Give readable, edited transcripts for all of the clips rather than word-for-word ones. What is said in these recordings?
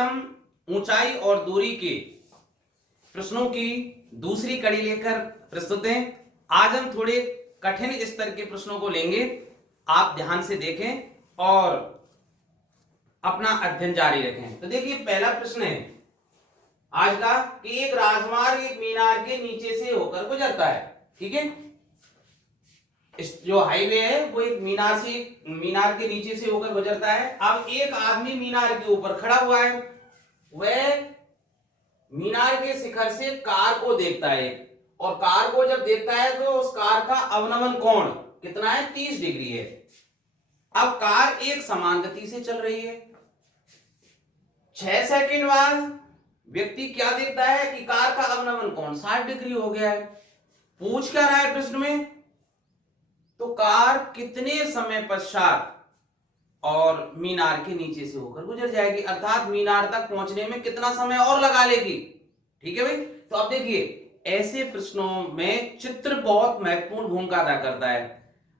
हम ऊंचाई और दूरी के प्रश्नों की दूसरी कड़ी लेकर प्रस्तुत हैं। आज हम थोड़े कठिन स्तर के प्रश्नों को लेंगे। आप ध्यान से देखें और अपना अध्ययन जारी रखें। तो देखिए, पहला प्रश्न है आज का कि एक राजमार्ग एक मीनार के नीचे से होकर गुजरता है। ठीक है, इस जो हाईवे है वो एक मीनार के नीचे से होकर गुजरता है। अब एक आदमी मीनार के ऊपर खड़ा हुआ है, वह मीनार के शिखर से कार को देखता है, और कार को जब देखता है तो उस कार का अवनमन कोण कितना है? 30 डिग्री है। अब कार एक समान गति से चल रही है। 6 सेकंड बाद व्यक्ति क्या देखता है कि कार का अवनमन कोण 60 डिग्री हो गया है। पूछ क्या रहा है प्रश्न में? तो कार कितने समय पश्चात और मीनार के नीचे से होकर गुजर जाएगी, अर्थात मीनार तक पहुंचने में कितना समय और लगा लेगी। ठीक है भाई। तो अब देखिए, ऐसे प्रश्नों में चित्र बहुत महत्वपूर्ण भूमिका अदा करता है।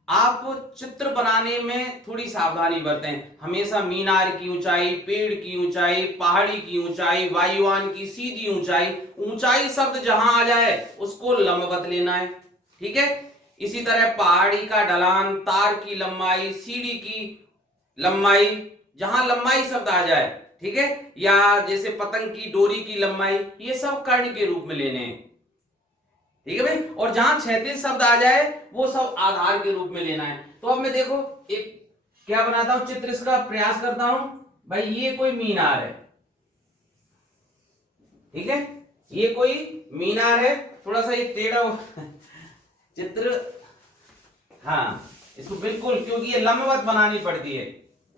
आप चित्र बनाने में थोड़ी सावधानी बरतें। हमेशा मीनार की ऊंचाई, पेड़ की ऊंचाई, पहाड़ी की ऊंचाई, वायुयान की सीधी ऊंचाई, ऊंचाई शब्द जहां आ जाए उसको लंबवत लेना है। ठीक है। इसी तरह पहाड़ी का ढलान, तार की लंबाई, सीढ़ी की लंबाई, जहां लंबाई शब्द आ जाए, ठीक है, या जैसे पतंग की डोरी की लंबाई, ये सब कर्ण के रूप में लेने हैं। ठीक है भाई। और जहां क्षैतिज शब्द आ जाए वो सब आधार के रूप में लेना है। तो अब मैं देखो एक क्या बनाता हूं, चित्र इसका प्रयास करता हूं। भाई ये कोई मीनार है, ठीक है, ये कोई मीनार है। थोड़ा सा एक टेढ़ा चित्र, हाँ इसको बिल्कुल, क्योंकि ये लंबवत बनानी पड़ती है।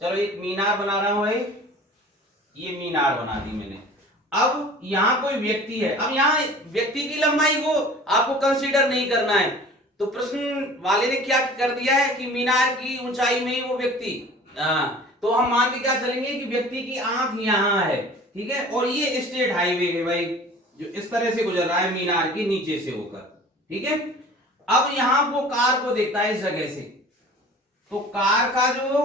चलो एक मीनार बना रहा हूं, ये मीनार बना दी मैंने। अब यहां कोई व्यक्ति है। अब यहां व्यक्ति की लंबाई को आपको कंसीडर नहीं करना है। तो प्रश्न वाले ने क्या कर दिया है कि मीनार की ऊंचाई में ही वो व्यक्ति, तो हम मान के क्या चलेंगे कि व्यक्ति की आंख यहां है। ठीक है, और ये स्टेट हाईवे है भाई, जो इस तरह से गुजर रहा है मीनार के नीचे से होकर। ठीक है। अब यहां वो कार को देखता है इस जगह से, तो कार का जो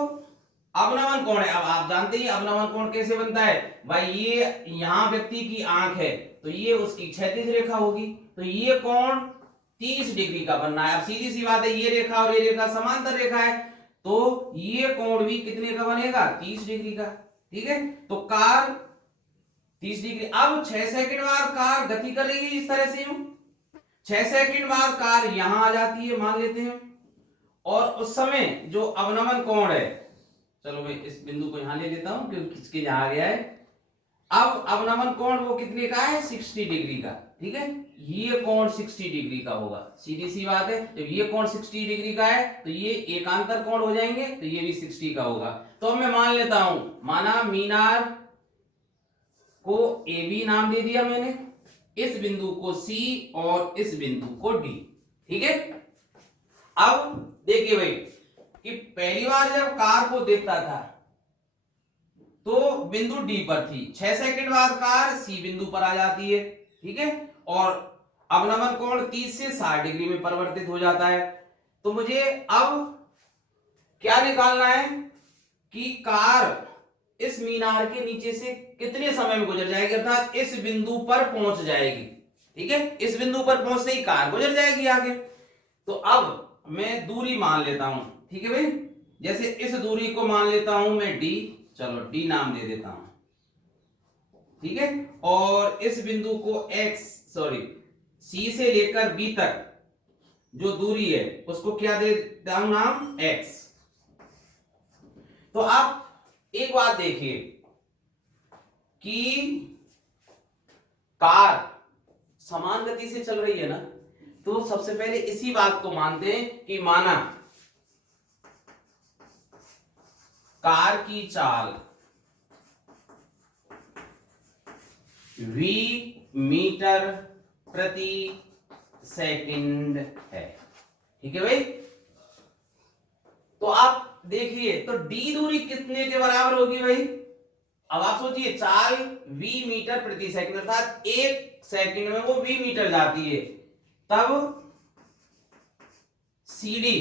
अवनमन कोण है, अब आप जानते ही अवनमन कोण कैसे बनता है भाई। ये यहां व्यक्ति की आंख है, तो ये उसकी क्षैतिज रेखा होगी, तो ये कोण 30 डिग्री का बनना है। अब सीधी सी बात है, ये रेखा और ये रेखा समांतर रेखा है, तो ये कोण भी कितने का बनेगा? 30 डिग्री का। ठीक है, तो कार 30 डिग्री। अब 6 सेकंड बाद कार गति कर रही है इस तरह से, 6 सेकंड बाद कार यहां आ जाती है मान लेते हैं, और उस समय जो अवनमन कोण है, चलो मैं इस बिंदु को यहां ले लेता हूं क्योंकि खिंचके यहां आ गया है। अब अवनमन कोण वो कितने का है? 60 डिग्री का। ठीक है, ये कोण 60 डिग्री का होगा, सीधी सी बात है। जब ये कोण 60 डिग्री का है तो ये एकांतर कोण हो जाएंगे, तो ये भी 60 का होगा। तो मैं मान लेता हूं, माना मीनार को ए बी नाम दे दिया मैंने, इस बिंदु को सी और इस बिंदु को डी। ठीक है। अब देखिए भाई कि पहली बार जब कार को देखता था तो बिंदु डी पर थी, 6 सेकंड बाद कार सी बिंदु पर आ जाती है। ठीक है, और अवनमन कोण 30 से 60 डिग्री में परिवर्तित हो जाता है। तो मुझे अब क्या निकालना है कि कार इस मीनार के नीचे से कितने समय में गुजर जाएगी, अर्थात इस बिंदु पर पहुंच जाएगी। ठीक है, इस बिंदु पर पहुंचते ही कार गुजर जाएगी आगे। तो अब मैं दूरी मान लेता हूं। ठीक है भाई, जैसे इस दूरी को मान लेता हूं मैं डी, चलो डी नाम दे देता हूं। ठीक है, और इस बिंदु को सी से लेकर बी तक जो दूरी है उसको क्या दे देता हूं नाम? एक्स। तो आप एक बात देखिए कि कार समान गति से चल रही है ना, तो सबसे पहले इसी बात को मानते हैं कि माना कार की चाल v मीटर प्रति सेकंड है। ठीक है भाई। तो आप देखिए, तो d दूरी कितने के बराबर होगी भाई? अब आप सोचिए, चाल v मीटर प्रति सेकंड, अर्थात 1 सेकंड में वो v मीटर जाती है, तब CD,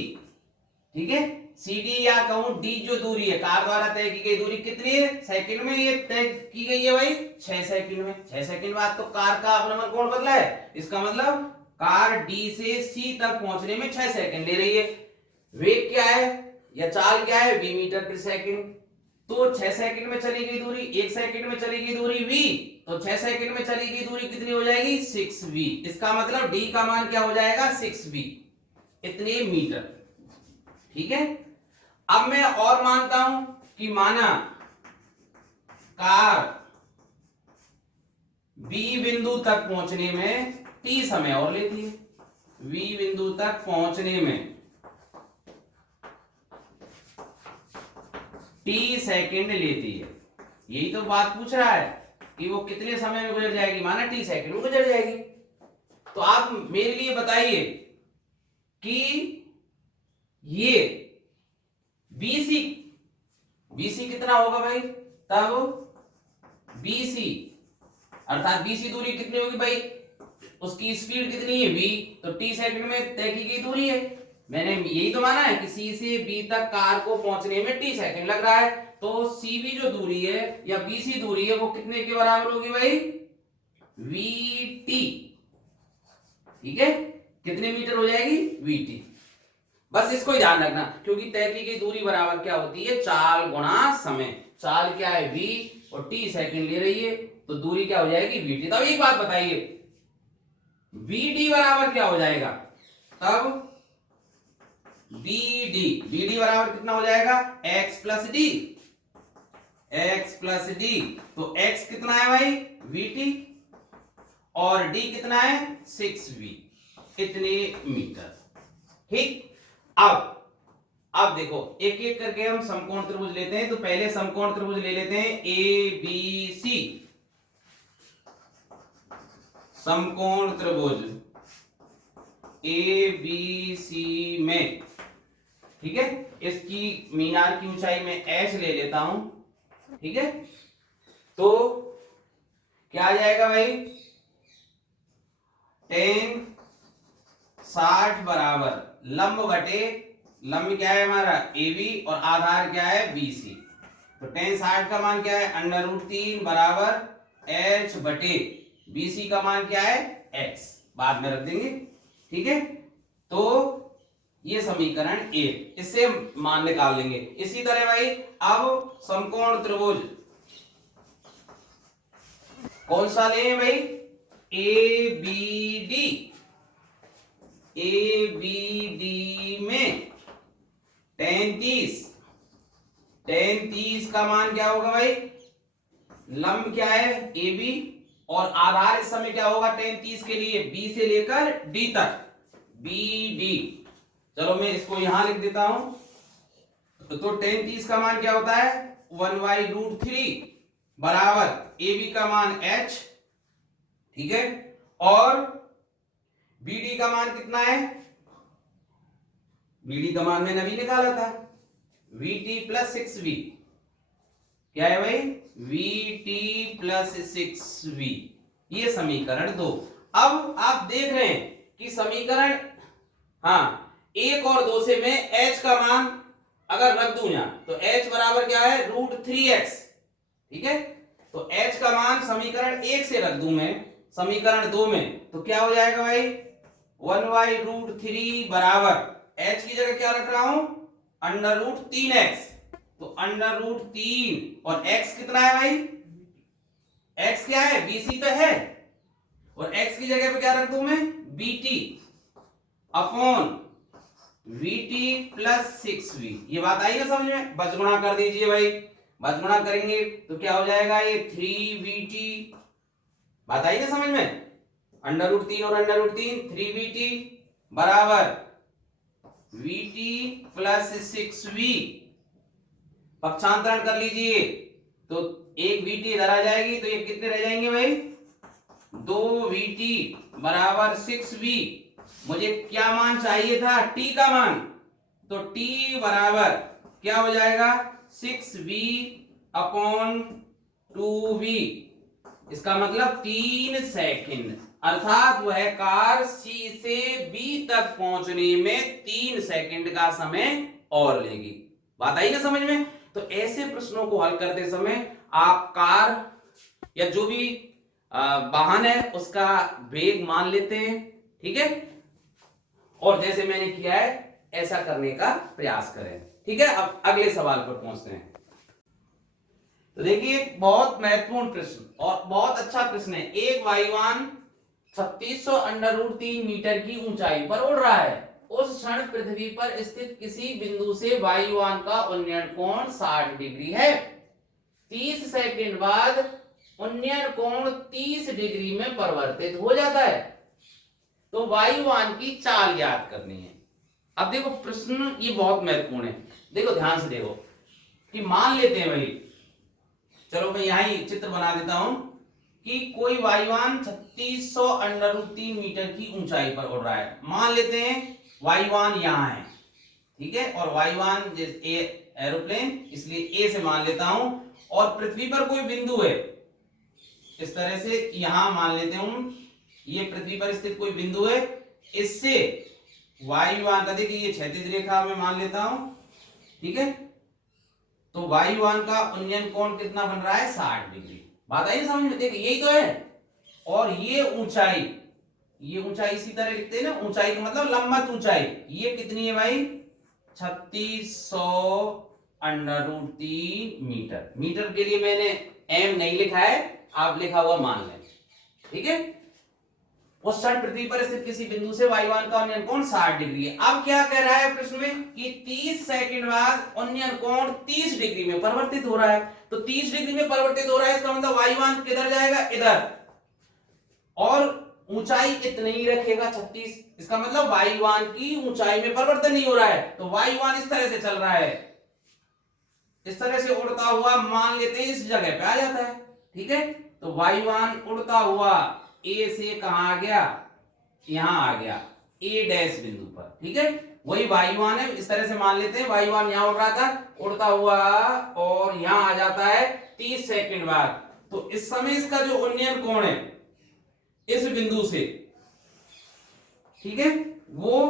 ठीक है, सी डी या कहूं डी जो दूरी है, कार द्वारा तय की गई दूरी कितनी है सेकंड में, ये तय की गई है भाई 6 सेकंड में। 6 सेकंड बाद तो कार का अपना कोण बदला है, इसका मतलब कार डी से सी तक पहुंचने में 6 सेकंड ले रही है। वेग क्या है या चाल क्या है, v मीटर प्रति सेकंड। तो 6 सेकंड में चली गई दूरी, 1 सेकंड में चली गई दूरी v, तो 6 सेकंड में चली गई दूरी कितनी हो जाएगी 6v। इसका मतलब d का मान क्या हो जाएगा 6v, इतने मीटर। ठीक है, अब मैं और मानता हूं कि माना कार b बिंदु तक पहुंचने में t समय और लेती है, v बिंदु तक पहुंचने में t सेकंड लेती है। यही तो बात पूछ रहा है कि वो कितने समय में गुजर जाएगी, माना t सेकंड में गुजर जाएगी। तो आप मेरे लिए बताइए कि ये BC कितना होगा भाई, तब BC अर्थात BC दूरी कितनी होगी भाई, उसकी स्पीड कितनी है v, तो t सेकंड में तय की गई दूरी है। मैंने यही तो माना है कि C से B तक कार को पहुंचने में t सेकंड लग रहा है, तो CV जो दूरी है या BC दूरी है वो कितने के बराबर होगी भाई, VT। ठीक है, कितने मीटर हो जाएगी VT। बस इसको ही ध्यान रखना, क्योंकि तय की गई दूरी बराबर क्या होती है, चाल गुणा समय। चाल क्या है v और t सेकंड ले रही है, तो दूरी क्या हो जाएगी VT। तब एक बात बताइए VD बराबर क्या हो जाएगा, तब BD बराबर कितना हो जाएगा x प्लस डी, तो x कितना है भाई VT और d कितना है 6v, इतने मीटर। ठीक, अब देखो एक एक करके हम समकोण त्रिभुज लेते हैं। तो पहले समकोण त्रिभुज ले लेते हैं ABC, समकोण त्रिभुज ABC में, ठीक है, इसकी मीनार की ऊंचाई में h ले लेता हूं। ठीक है, तो क्या आ जाएगा भाई, tan 60 बराबर लंब बटे, लंब क्या है हमारा AB और आधार क्या है BC। तो tan 60 का मान क्या है √3 बराबर h बटे BC का मान क्या है x, बाद में रख देंगे। ठीक है, तो ये समीकरण 1, इससे मान निकाल लेंगे। इसी तरह भाई अब समकोण त्रिभुज कौन सा लें भाई, ABD में tan 30 का मान क्या होगा भाई, लंब क्या है AB और आधार इस समय क्या होगा tan 30 के लिए B से लेकर D तक, BD। चलो मैं इसको यहां लिख देता हूं। तो tan 30 का मान क्या होता है 1/√3 बराबर AB का मान h। ठीक है, और BD का मान कितना है, BD का मान मैंने अभी निकाला था VT प्लस 6V। क्या है भाई VT प्लस 6V, ये समीकरण 2। अब आप देख रहे हैं कि समीकरण 1 और 2 से मैं h का मान अगर रख दूं यहां, तो h बराबर क्या है √3x। ठीक है, तो h का मान समीकरण 1 से रख दूं मैं समीकरण 2 में, तो क्या हो जाएगा भाई 1/√3 बराबर h की जगह क्या रख रहा हूं √3x, तो √3 और x कितना है भाई, x क्या है BC तो है, और x की जगह पे क्या रख दूं मैं BT upon VT plus 6V। ये बात आई ना समझ में, बचगुणा कर दीजिए भाई, बचगुणा करेंगे तो क्या हो जाएगा ये 3VT। बात आई ना समझ में, √3 और √3 3VT बराबर VT प्लस 6V। पक्षांतरण कर लीजिए तो एक VT इधर आ जाएगी, तो ये कितने रह जाएंगे भाई 2VT बराबर 6V। मुझे क्या मान चाहिए था t का मान, तो t बराबर क्या हो जाएगा 6V अपॉन 2V। इसका मतलब 3 सेकंड, अर्थात वह कार C से B तक पहुंचने में 3 सेकंड का समय और लेगी। बात आई ना समझ में? तो ऐसे प्रश्नों को हल करते समय आप कार या जो भी वाहन है उसका वेग मान लेते हैं, ठीक है, और जैसे मैंने किया है ऐसा करने का प्रयास करें, ठीक है। अब अगले सवाल पर पहुंचते हैं। तो देखिए बहुत महत्वपूर्ण प्रश्न और बहुत अच्छा प्रश्न है। एक वायुयान 3600 √3 मीटर की ऊंचाई पर उड़ रहा है। उस क्षण पृथ्वी पर स्थित किसी बिंदु से वायुयान का उन्नयन कोण 60 डिग्री है। 30 सेकंड बाद उन्नयन कोण 30 डिग्री में परिवर्तित हो जाता है। तो वायुयान की चाल ज्ञात करनी है। अब देखो प्रश्न ये बहुत महत्वपूर्ण है, देखो ध्यान से देखो कि मान लेते हैं भाई, चलो मैं यहां ही चित्र बना देता हूं कि कोई वायुयान 3600 √3 मीटर की ऊंचाई पर उड़ रहा है। मान लेते हैं वायुयान यहां है, ठीक है, और वायुयान एरोप्लेन इसलिए ए से मान लेता हूं, और पृथ्वी पर कोई बिंदु है इस तरह से, यहां मान लेते हूं ये पृथ्वी पर स्थित कोई बिंदु है, इससे वायुयान का देखिए ये क्षैतिज रेखा में मान लेता हूं, ठीक है। तो वायुयान का उन्नयन कोण कितना बन रहा है 60 डिग्री। बात आई समझ में? देखिए यही तो है। और ये ऊंचाई इसी तरह लिखते हैं ना, ऊंचाई का मतलब लंबवत ऊंचाई, ये कितनी है भाई 3600 √3 मीटर। मीटर के लिए मैंने एम नहीं लिखा है, आप लिखा हुआ मान लें, ठीक है। उस क्षण पृथ्वी पर स्थित किसी बिंदु से वायुयान का उन्नयन कोण 60 डिग्री है। अब क्या कह रहा है प्रश्न में कि 30 सेकंड बाद उन्नयन कोण 30 डिग्री में परिवर्तित हो रहा है। तो 30 डिग्री में परिवर्तित हो रहा है, इसका मतलब वायुयान किधर जाएगा, इधर, और ऊंचाई इतनी ही रखेगा 36। इसका मतलब वायुयान की ऊंचाई में परिवर्तन नहीं हो रहा है। तो वायुयान इस तरह से चल रहा है, इस तरह से उड़ता हुआ मान लेते हैं इस जगह पे आ जाता है, ठीक है। तो वायुयान उड़ता हुआ ए से कहां आ गया, यहां आ गया ए डैश बिंदु पर, ठीक है। वही वायुयान है, इस तरह से मान लेते हैं वायुयान यहां उड़ रहा था, उड़ता हुआ और यहां आ जाता है 30 सेकंड बाद। तो इस समय इसका जो उन्नयन कोण है इस बिंदु से, ठीक है, वो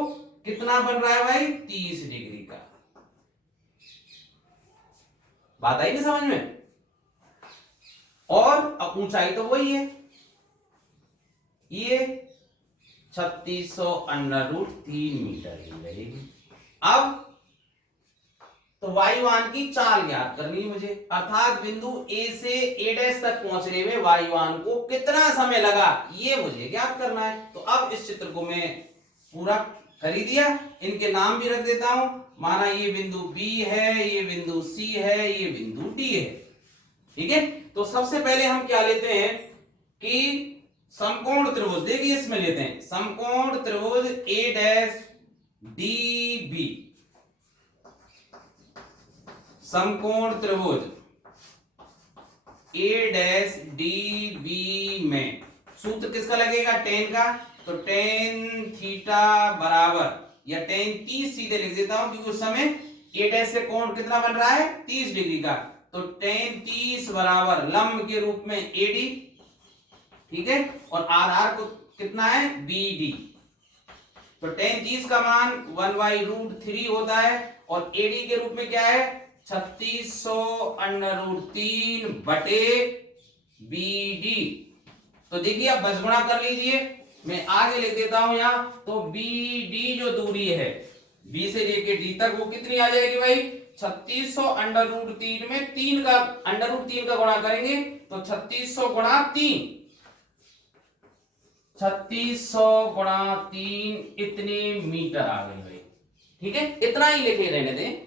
कितना बन रहा है भाई 30 डिग्री का। बात आई ना समझ में? और अब ऊंचाई तो वही है, ये 3600 √3 मीटर ही रहेगी। अब तो वायुयान की चाल ज्ञात करनी है मुझे, अर्थात बिंदु ए से ए डैश तक पहुंचने में वायुयान को कितना समय लगा ये मुझे ज्ञात करना है। तो अब इस चित्र को मैं पूरा कर ही दिया, इनके नाम भी रख देता हूं। माना ये बिंदु बी है, ये बिंदु सी है, ये बिंदु डी है, ठीक है। तो सबसे पहले हम क्या लेते हैं कि समकोण त्रिभुज, देखिए इसमें लेते हैं समकोण त्रिभुज ए डैश डी बी। समकोण त्रिभुज ए डैश डी बी में सूत्र किसका लगेगा, टेन का। तो टेन थीटा बराबर, या टेन 30 सीधे लिख देता हूं क्योंकि उस समय ए डैश से कोण कितना बन रहा है 30 डिग्री का। तो टेन 30 बराबर लंब के रूप में एडी, ठीक है, और आधार को कितना है बीडी। तो टेन 30 का मान 1/√3 होता है, और एडी के रूप में क्या है 3600 √3 बटे बीडी। तो देखिए आप बस गुणा कर लीजिए, मैं आगे लिख देता हूं यहां। तो बीडी जो दूरी है बी से लेके डी तक वो कितनी आ जाएगी भाई 3600 √3 में 3 का √3 का गुणा करेंगे तो 3600 गुणा 3, 3600 गुणा 3 इतने मीटर आ गए भाई, ठीक है। इतना ही लिखे रहने दें,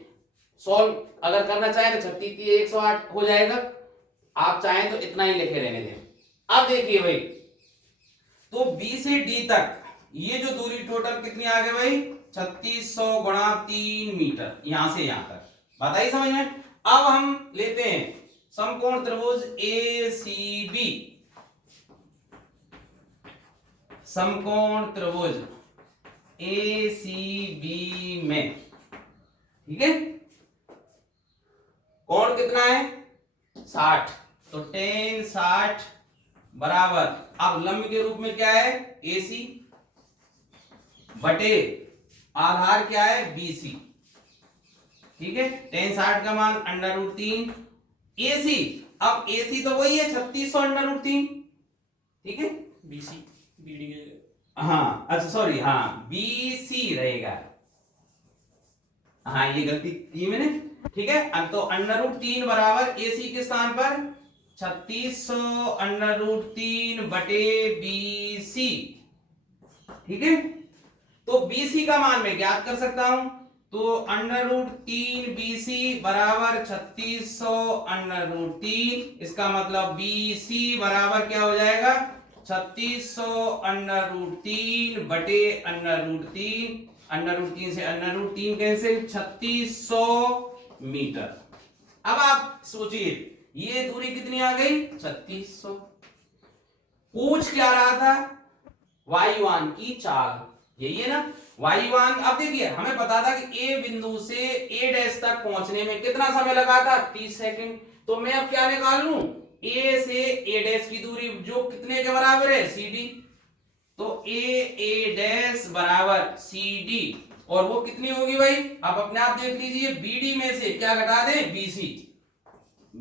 सॉल्व अगर करना चाहें तो 36 108 हो जाएगा, आप चाहें तो इतना ही लिखे रहने दें। अब देखिए भाई, तो बी से डी तक ये जो दूरी टोटल कितनी आ गई भाई 3600 गुणा 3 मीटर, यहां से यहां तक। बात आई समझ में? अब हम लेते हैं समकोण त्रिभुज ए सी बी। समकोण त्रिभुज ए सी बी में, ठीक है, कोण कितना है 60। तो टेन 60 बराबर, अब लंब के रूप में क्या है AC बटे आधार क्या है BC। ठीक है, tan 60 का मान √3 AC। अब AC तो वही है 3600 √3, ठीक है, BC BD के, हाँ अच्छा सॉरी, हाँ BC रहेगा, हाँ ये गलती की मैंने, ठीक है। अब तो √3 बराबर AC के स्थान पर 3600 √3 बटे BC, ठीक है। तो BC का मान मैं ज्ञात कर सकता हूं, तो √3 BC बराबर 3600 √3, इसका मतलब BC बराबर क्या हो जाएगा 3600 √3 बटे √3, √3 से √3 कैंसिल, 3600 मीटर। अब आप सोचिए ये दूरी कितनी आ गई 3600। पूछ क्या रहा था, वायुयान की चाल, यही है ना वायुयान। अब देखिए हमें पता था कि ए बिंदु से ए डैश तक पहुंचने में कितना समय लगा था 30 सेकंड। तो मैं अब क्या निकाल लूं, ए से ए डैश की दूरी जो कितने के बराबर है CD, तो ए डैश बराबर CD, और वो कितनी होगी भाई, आप अपने आप देख लीजिए, BD में से क्या घटा दें BC,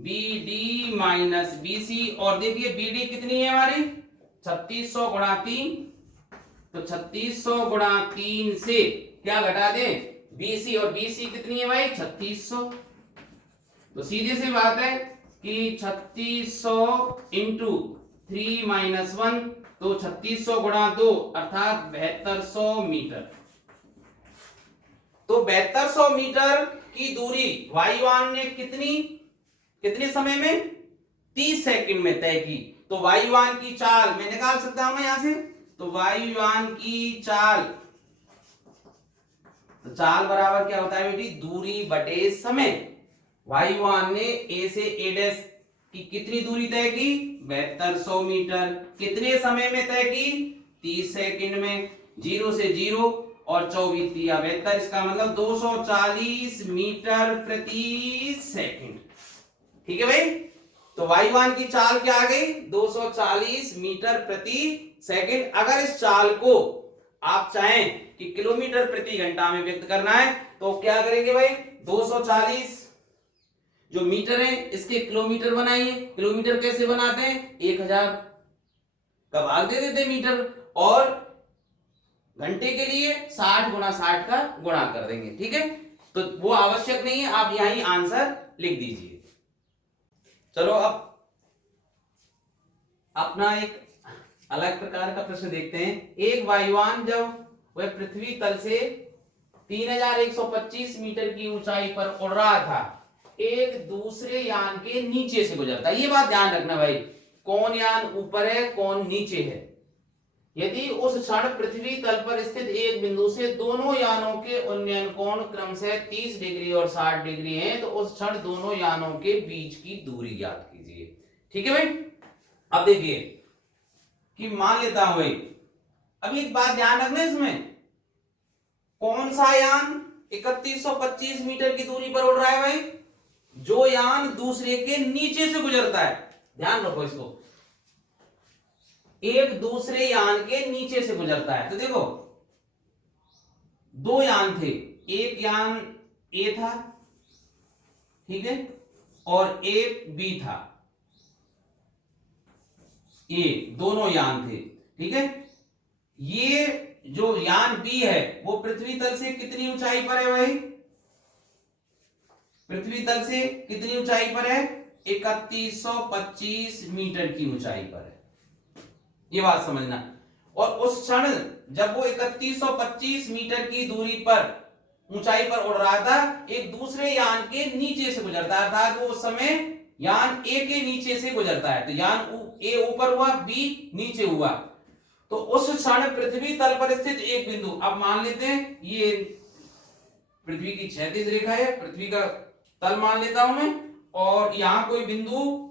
BD माइनस BC, और देखिए BD कितनी है हमारी 3600 गुणा 3, तो 3600 गुणा 3 से क्या घटा दें BC, और BC कितनी है भाई 3600, तो सीधे से बात है कि 3600 इंटू 3 माइनस 1, तो 3600 गुणा 2 अर्थात 7200 मीटर। तो 7200 मीटर की दूरी वायुयान ने कितने समय में 30 सेकंड में तय की। तो वायुयान की चाल मैं निकाल सकता हूं यहां से, तो वायुयान की चाल, तो चाल बराबर क्या होता है बेटी दूरी बटे समय। वायुयान ने ए से ए डैश की कितनी दूरी तय की 7200 मीटर, कितने समय में तय की 30 सेकंड में, 0 से 0 और 24 दिया 72, इसका मतलब 240 मीटर प्रति सेकंड, ठीक है भाई। तो वायुयान की चाल क्या आ गई 240 मीटर प्रति सेकंड। अगर इस चाल को आप चाहें कि किलोमीटर प्रति घंटा में व्यक्त करना है तो क्या करेंगे भाई, 240 जो मीटर है इसके किलोमीटर बनाइए। किलोमीटर कैसे बनाते हैं, 1000 का भाग दे देते मीटर, और घंटे के लिए 60 गुणा 60 का गुणा कर देंगे, ठीक है। तो वो आवश्यक नहीं है, आप यहीं आंसर लिख दीजिए। चलो अब अपना एक अलग प्रकार का प्रश्न देखते हैं। एक वायुयान जब वह पृथ्वी तल से 3125 मीटर की ऊंचाई पर उड़ रहा था, एक दूसरे यान के नीचे से गुजरता है। ये बात ध्यान रखना भाई, कौन यान ऊपर है कौन नीचे है। यदि उस क्षण पृथ्वी तल पर स्थित एक बिंदु से दोनों यानों के उन्नयन कोण क्रमशः 30 डिग्री और 60 डिग्री हैं, तो उस क्षण दोनों यानों के बीच की दूरी ज्ञात कीजिए, ठीक है भाई। अब देखिए कि मान लेता हूं भाई, अभी एक बात ध्यान रखना इसमें, कौन सा यान 3125 मीटर की दूरी पर उड़ रहा है भाई, जो यान दूसरे के नीचे से गुजरता है। ध्यान रखो इसको, एक दूसरे यान के नीचे से गुजरता है। तो देखो दो यान थे, एक यान ए था, ठीक है, और एक बी था, ए दोनों यान थे, ठीक है। ये जो यान बी है वो पृथ्वी तल से कितनी ऊंचाई पर है भाई, पृथ्वी तल से कितनी ऊंचाई पर है 3125 मीटर की ऊंचाई पर है, ये बात समझना। और उस क्षण जब वो 3125 मीटर की दूरी पर ऊंचाई पर उड़ रहा था, एक दूसरे यान के नीचे से गुजरता है, अर्थात वो उस समय यान ए के नीचे से गुजरता है। तो यान ए ऊपर हुआ बी नीचे हुआ, तो उस क्षण पृथ्वी तल पर स्थित एक बिंदु, अब मान लेते हैं ये पृथ्वी की क्षैतिज रेखा है, पृथ्वी का तल मान लेता हूं मैं, और यहां कोई बिंदु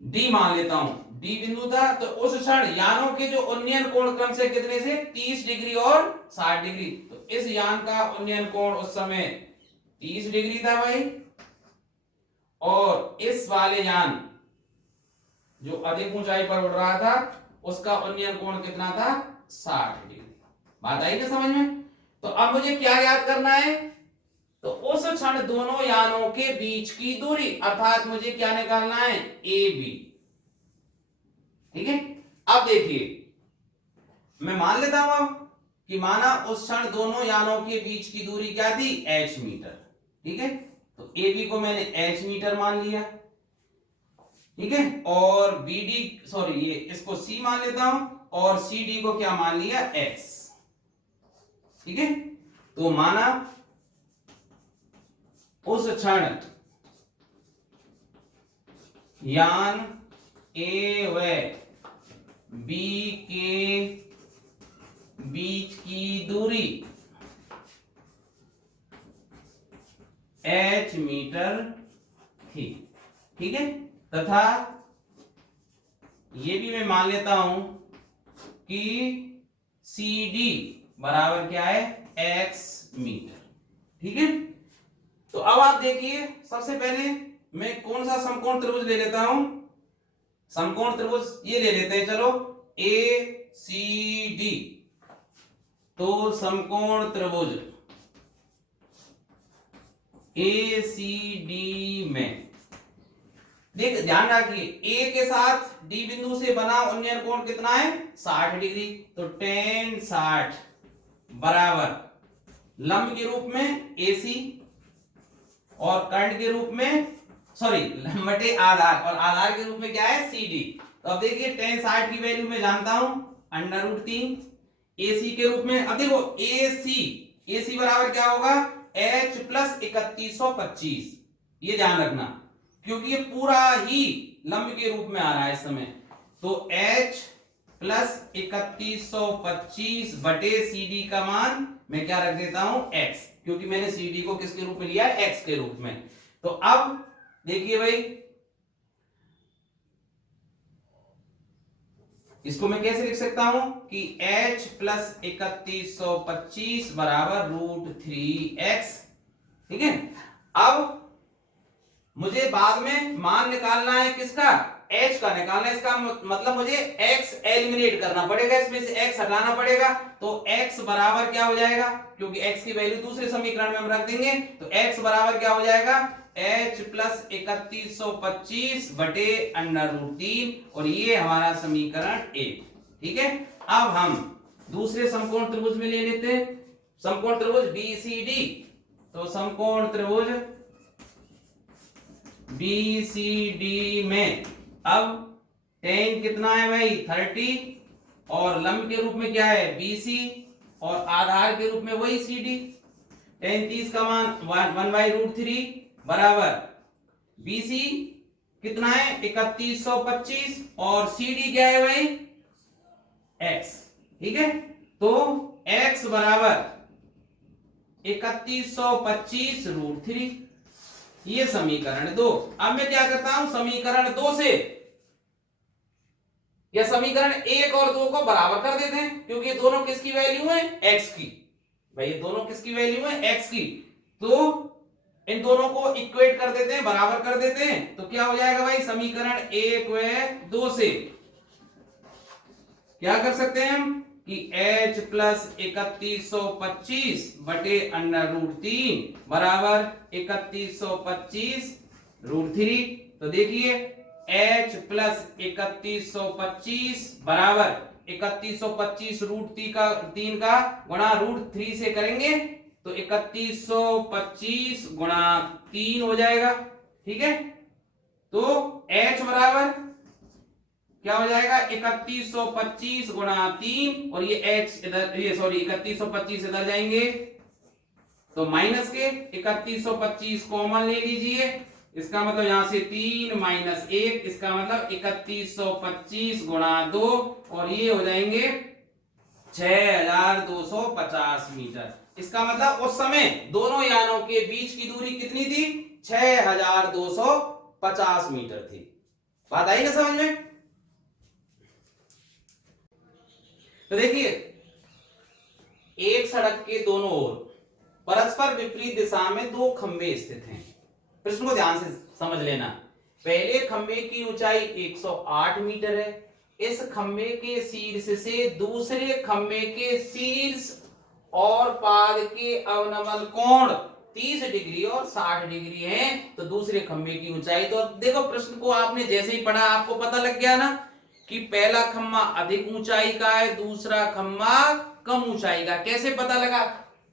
डी मान लेता हूं, डी बिंदु था। तो उस क्षण यानों के जो उन्नयन कोण क्रम से कितने से 30 डिग्री और 60 डिग्री, तो इस यान का उन्नयन कोण उस समय 30 डिग्री था भाई, और इस वाले यान जो अधिक ऊंचाई पर उड़ रहा था उसका उन्नयन कोण कितना था 60 डिग्री। बात आई ना समझ में। तो अब मुझे क्या याद करना है तो उस क्षण दोनों यानों के बीच की दूरी, अर्थात मुझे क्या निकालना है, ए बी। ठीक है, अब देखिए मैं मान लेता हूं अब कि माना उस क्षण दोनों यानों के बीच की दूरी क्या थी, h मीटर। ठीक है, तो ए बी को मैंने h मीटर मान लिया। ठीक है, और बी डी, सॉरी ये इसको c मान लेता हूं, और सी डी को क्या मान लिया, x। ठीक है, तो माना उस क्षण यान ए व बी के बीच की दूरी h मीटर थी। ठीक है, तथा ये भी मैं मान लेता हूं कि सी डी बराबर क्या है, x मीटर। ठीक है, तो अब आप देखिए सबसे पहले मैं कौन सा समकोण त्रिभुज ले लेता हूं, समकोण त्रिभुज ये ले लेते हैं, चलो ए सी डी। तो समकोण त्रिभुज ए सी डी में देख ध्यान रखिए, ए के साथ डी बिंदु से बना उन्नयन कोण कितना है, 60 डिग्री। तो tan 60 बराबर लंब के रूप में AC और कर्ण के रूप में, सॉरी बटे आधार, और आधार के रूप में क्या है, CD। तो अब देखिए tan 60 की वैल्यू मैं जानता हूं √3, AC के रूप में, अब देखो AC बराबर क्या होगा, H प्लस 3125। ये ध्यान रखना क्योंकि ये पूरा ही लंब के रूप में आ रहा है इस समय। तो H प्लस 3125 बटे CD का मान मैं क्या रख देता हूं, x, क्योंकि मैंने CD को किसके रूप में लिया है, x के रूप में। तो अब देखिए भाई, इसको मैं कैसे लिख सकता हूं कि H प्लस 3125 बराबर √3x। ठीक है, अब मुझे बाद में मान निकालना है किसका, h का निकालना है। इसका मतलब मुझे x एलिमिनेट करना पड़ेगा, इसमें से x हटाना पड़ेगा। तो x बराबर क्या हो जाएगा, क्योंकि x की वैल्यू दूसरे समीकरण में हम रख देंगे, तो x बराबर क्या हो जाएगा, h प्लस 3125 बटे √3, और ये हमारा समीकरण 1। ठीक है, अब हम दूसरे समकोण त्रिभुज में ले लेते हैं, समकोण त्रिभुज BCD। तो समकोण त्रिभुज BCD में अब tan कितना है भाई, 30, और लंब के रूप में क्या है, BC, और आधार के रूप में वही CD। tan 30 का मान 1/√3 बराबर BC कितना है, 3125, और CD क्या है भाई, x। ठीक है, तो x बराबर 3125√3, ये समीकरण 2। अब मैं क्या करता हूं, समीकरण 2 से या समीकरण 1 और 2 को बराबर कर देते हैं, क्योंकि ये दोनों किसकी वैल्यू है, x की। भाई ये दोनों किसकी वैल्यू है, x की। तो इन दोनों को इक्वेट कर देते हैं, बराबर कर देते हैं। तो क्या हो जाएगा भाई, समीकरण 1 व 2 से क्या कर सकते हैं हम कि h प्लस 3125 बटे √3 बराबर 3125√3। तो देखिए h प्लस 3125 बराबर 3125√3 का गुणा √3 से करेंगे तो 3125 गुणा 3 हो जाएगा। ठीक है, तो h बराबर क्या हो जाएगा, 3125 गुणा 3, और ये h इधर, ये सॉरी 3125 इधर जाएंगे तो माइनस के 3125 कॉमन ले लीजिए। इसका मतलब यहां से 3 माइनस 1, इसका मतलब 3125 गुणा 2, और ये हो जाएंगे 6250 मीटर। इसका मतलब उस समय दोनों यानों के बीच की दूरी कितनी थी, 6250 मीटर थी। बात आई ना समझ में। तो देखिए एक सड़क के दोनों ओर परस्पर विपरीत दिशा में दो खंबे स्थित हैं। प्रश्न को ध्यान से समझ लेना। पहले खंबे की ऊंचाई 108 मीटर है। इस खंबे के शीर्ष से दूसरे खंबे के शीर्ष और पाद के अवनमन कोण 30 डिग्री और 60 डिग्री है, तो दूसरे खंभे की ऊंचाई, तो अब देखो प्रश्न को आपने जैसे ही पढ़ा आपको पता लग गया ना कि पहला खंभा अधिक ऊंचाई का है, दूसरा खंभा कम ऊंचाई का। कैसे पता लगा?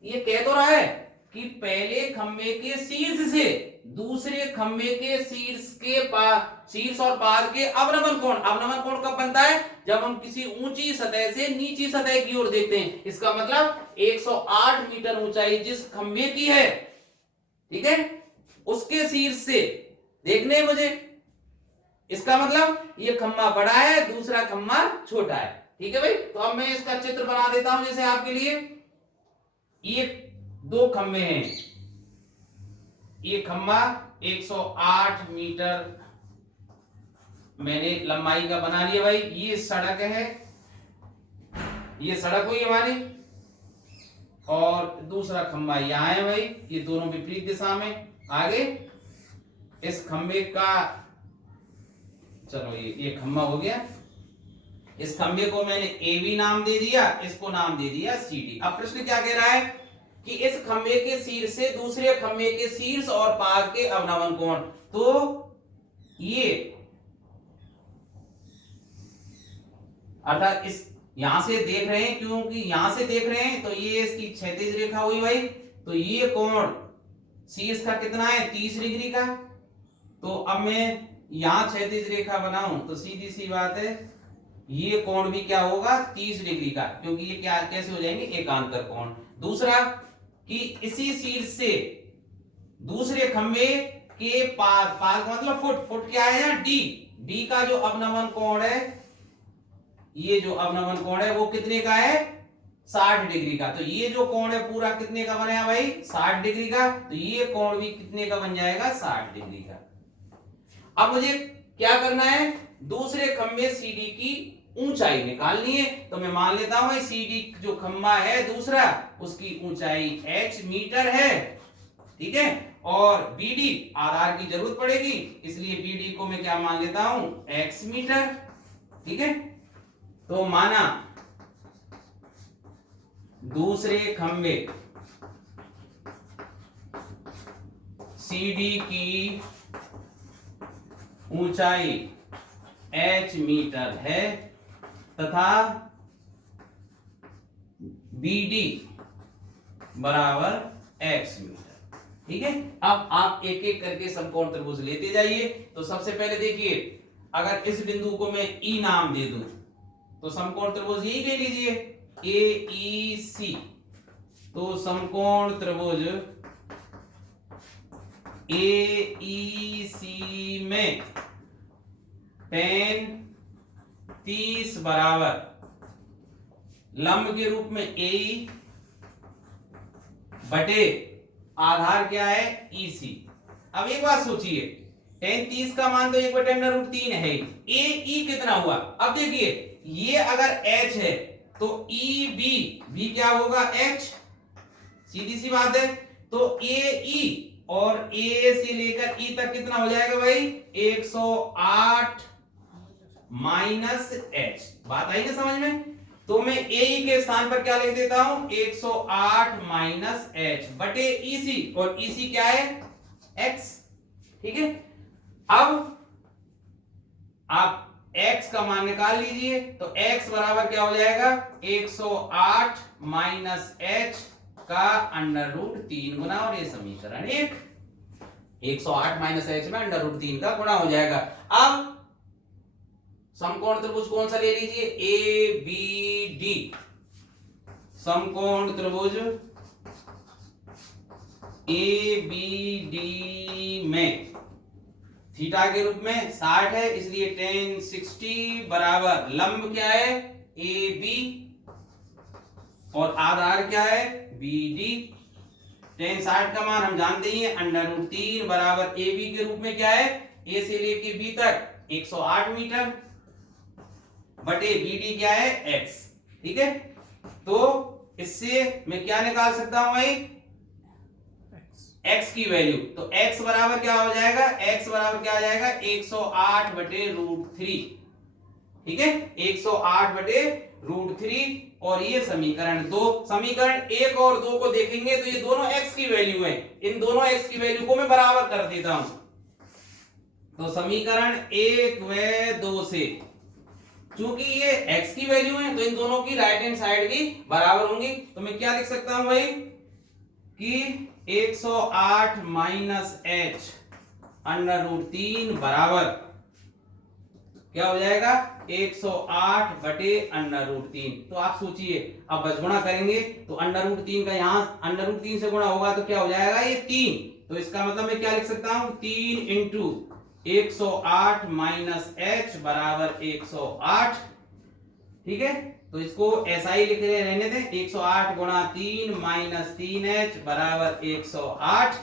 ये कह तो रहा है कि पहले खंभे के शीर्ष से दूसरे खंभे के शीर्ष और पाद के अवनमन कोण कब बनता है? जब हम किसी ऊंची सतह से नीची सतह की ओर देखते हैं। इसका मतलब 108 मीटर ऊंचाई जिस खंभे की है, ठीक है, उसके शीर्ष से देखने मुझे, इसका मतलब ये खंभा बड़ा है, दूसरा खंभा छोटा है। ठीक है भाई, तो अब मैं इसका चित्र बना देता हूं जैसे आपके लिए। ये दो खंभे हैं, ये खंभा 108 मीटर मैंने लंबाई का बना लिया भाई। ये सड़क है, ये सड़क हुई हमारी, और दूसरा खंभा यहां है भाई, ये दोनों विपरीत दिशा में। आगे इस खंभे का, चलो ये खंभा हो गया, इस खंभे को मैंने ए बी नाम दे दिया, इसको नाम दे दिया सी डी। अब प्रश्न क्या कह रहा है कि इस खंभे के शीर्ष से दूसरे खंभे के शीर्ष और पाद के अवनमन कोण, तो ये अर्थात इस यहां से देख रहे हैं, क्योंकि यहां से देख रहे हैं तो ये इसकी क्षैतिज रेखा हुई भाई, तो ये कोण शीर्ष का कितना है? 30 डिग्री का। तो अब मैं यहां क्षैतिज रेखा बनाऊं तो सीधी सी बात है ये कोण भी क्या होगा? 30 डिग्री का, क्योंकि ये क्या कैसे हो जाएंगे? एकांतर कोण। दूसरा कि इसी शीर्ष से दूसरे खंभे के पाद का मतलब फुट क्या है यहाँ? डी का जो अवनमन कोण है, ये जो अवनमन कोण है वो कितने का है? 60 डिग्री का। तो ये जो कोण है पूरा कितने का बनेगा भाई? 60 डिग्री का। तो ये कोण भी कितने का बन जाएगा? 60 डिग्री का। अब मुझे क्या करना है? दूसरे खंभे सीडी की ऊंचाई निकालनी है। तो मैं मान लेता हूं सीडी जो खंभा है दूसरा, उसकी ऊंचाई h मीटर है, ठीक है, और बीडी आधार की जरूरत पड़ेगी, इसलिए बीडी को मैं क्या मान लेता हूं? x मीटर, ठीक है। तो माना दूसरे खंभे सीडी की ऊंचाई h मीटर है तथा BD बराबर x मीटर, ठीक है। अब आप एक एक करके समकोण त्रिभुज लेते जाइए। तो सबसे पहले देखिए, अगर इस बिंदु को मैं E नाम दे दूं तो समकोण त्रिभुज यही ले लीजिए AEC। तो समकोण त्रिभुज AEC में tan 30 बराबर लंब के रूप में AE बटे आधार क्या है? EC। अब एक बात सोचिए, tan 30 का मान तो 1/√3 है ही। AE कितना हुआ? अब देखिए, ये अगर H है तो EB क्या होगा? H। सीधी सी बात है। तो AE और A से लेकर E तक कितना हो जाएगा भाई? 108 माइनस H। बात आई ना समझ में? तो मैं AE के स्थान पर क्या लिख देता हूं? 108 माइनस H बटे EC, और EC क्या है? X, ठीक है। अब आप x का मान निकाल लीजिए। तो x बराबर क्या हो जाएगा? 108 माइनस h का √3 गुना, और ये समीकरण 108 माइनस h में √3 का गुणा हो जाएगा। अब समकोण त्रिभुज कौन सा ले लीजिए? ABD। समकोण त्रिभुज ABD में थीटा के रूप में 60 है, इसलिए tan 60 बराबर लंब क्या है? AB, और आधार क्या है? BD। tan 60 का मान हम जानते ही हैं, √3 बराबर AB के रूप में क्या है? A से लेके B तक 108 मीटर बटे BD क्या है? X, ठीक है। तो इससे मैं क्या निकाल सकता हूं भाई? x की वैल्यू। तो x बराबर क्या हो जाएगा? x बराबर क्या आ जाएगा? 108 बटे √3, ठीक है, 108/√3 और ये समीकरण 2। समीकरण 1 और 2 को देखेंगे तो ये दोनों x की वैल्यू है, इन दोनों x की वैल्यू को मैं बराबर कर देता हूं। तो समीकरण 1 व 2 से चूंकि ये x की वैल्यू है तो इन दोनों की राइट हैंड साइड भी बराबर होंगी। तो मैं क्या लिख सकता हूं भाई कि 108 - h/√3 बराबर क्या हो जाएगा 108/√3। तो आप सोचिए, अब बचगुणा करेंगे तो √3 का यहां √3 से गुणा होगा तो क्या हो जाएगा ये 3। तो इसका मतलब मैं क्या लिख सकता हूं 3 × 108 - h बराबर 108। ठीक है, तो इसको ऐसा ही लिख रहे रहने दें, 108 × 3 - 3h बराबर 108।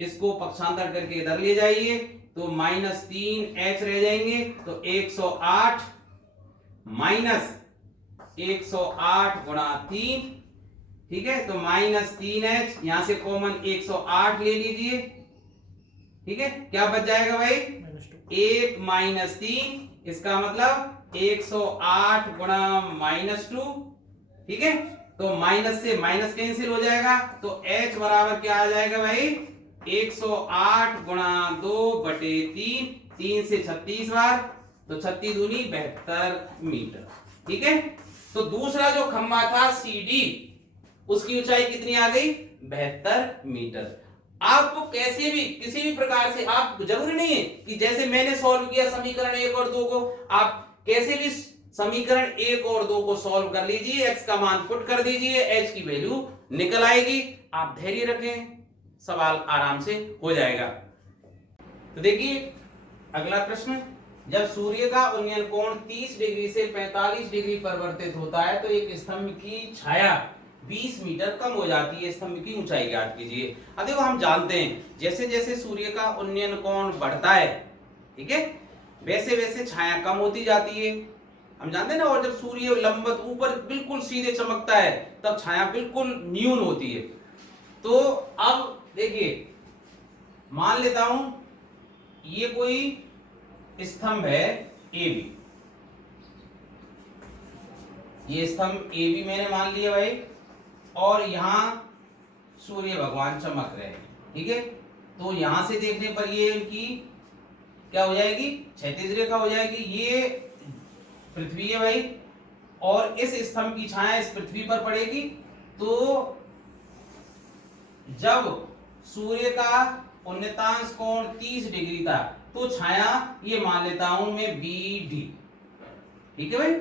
इसको पक्षांतर करके इधर ले जाइए तो -3h रह जाएंगे। तो 108 - 108 × 3, ठीक है, तो -3h यहां से कॉमन 108 ले लीजिए। ठीक है, क्या बच जाएगा भाई -2। 1 - 3, इसका मतलब 108 × -2। ठीक है, तो माइनस से माइनस कैंसिल हो जाएगा तो h बराबर क्या आ जाएगा भाई 108 × 2/3, 3 से 36 बार, तो 36 दूनी 72 मीटर। ठीक है, तो दूसरा जो खंभा था CD उसकी ऊंचाई कितनी आ गई 72 मीटर। आपको कैसे भी किसी भी प्रकार से, आप जरूरी नहीं है कि जैसे मैंने सॉल्व किया समीकरण 1 और 2 को, आप कैसे भी समीकरण 1 और 2 को सॉल्व कर लीजिए, x का मान पुट कर दीजिए, h की वैल्यू निकल आएगी। आप धैर्य रखें, सवाल आराम से हो जाएगा। तो देखिए अगला प्रश्न, जब सूर्य का उन्नयन कोण 30 डिग्री से 45 डिग्री परिवर्तित होता है तो एक स्तंभ की छाया 20 मीटर कम हो जाती है, स्तंभ की ऊंचाई ज्ञात कीजिए। अब देखो हम जानते हैं जैसे जैसे सूर्य का उन्नयन कोण बढ़ता है, ठीक है, वैसे वैसे छाया कम होती जाती है, हम जानते हैं ना। और जब सूर्य लंबवत ऊपर बिल्कुल सीधे चमकता है तब छाया बिल्कुल न्यून होती है। तो अब देखिए मान लेता हूं ये कोई स्तंभ है AB, ये स्तंभ AB मैंने मान लिया भाई, और यहां सूर्य भगवान चमक रहे हैं। ठीक है, तो यहां से देखने पर ये इनकी क्या हो जाएगी क्षैतिज रेखा हो जाएगी, ये पृथ्वी है भाई, और इस स्तंभ की छाया इस पृथ्वी पर पड़ेगी। तो जब सूर्य का उन्नतांश कोण 30 डिग्री था तो छाया ये मान लेता हूं मैं BD। ठीक है भाई,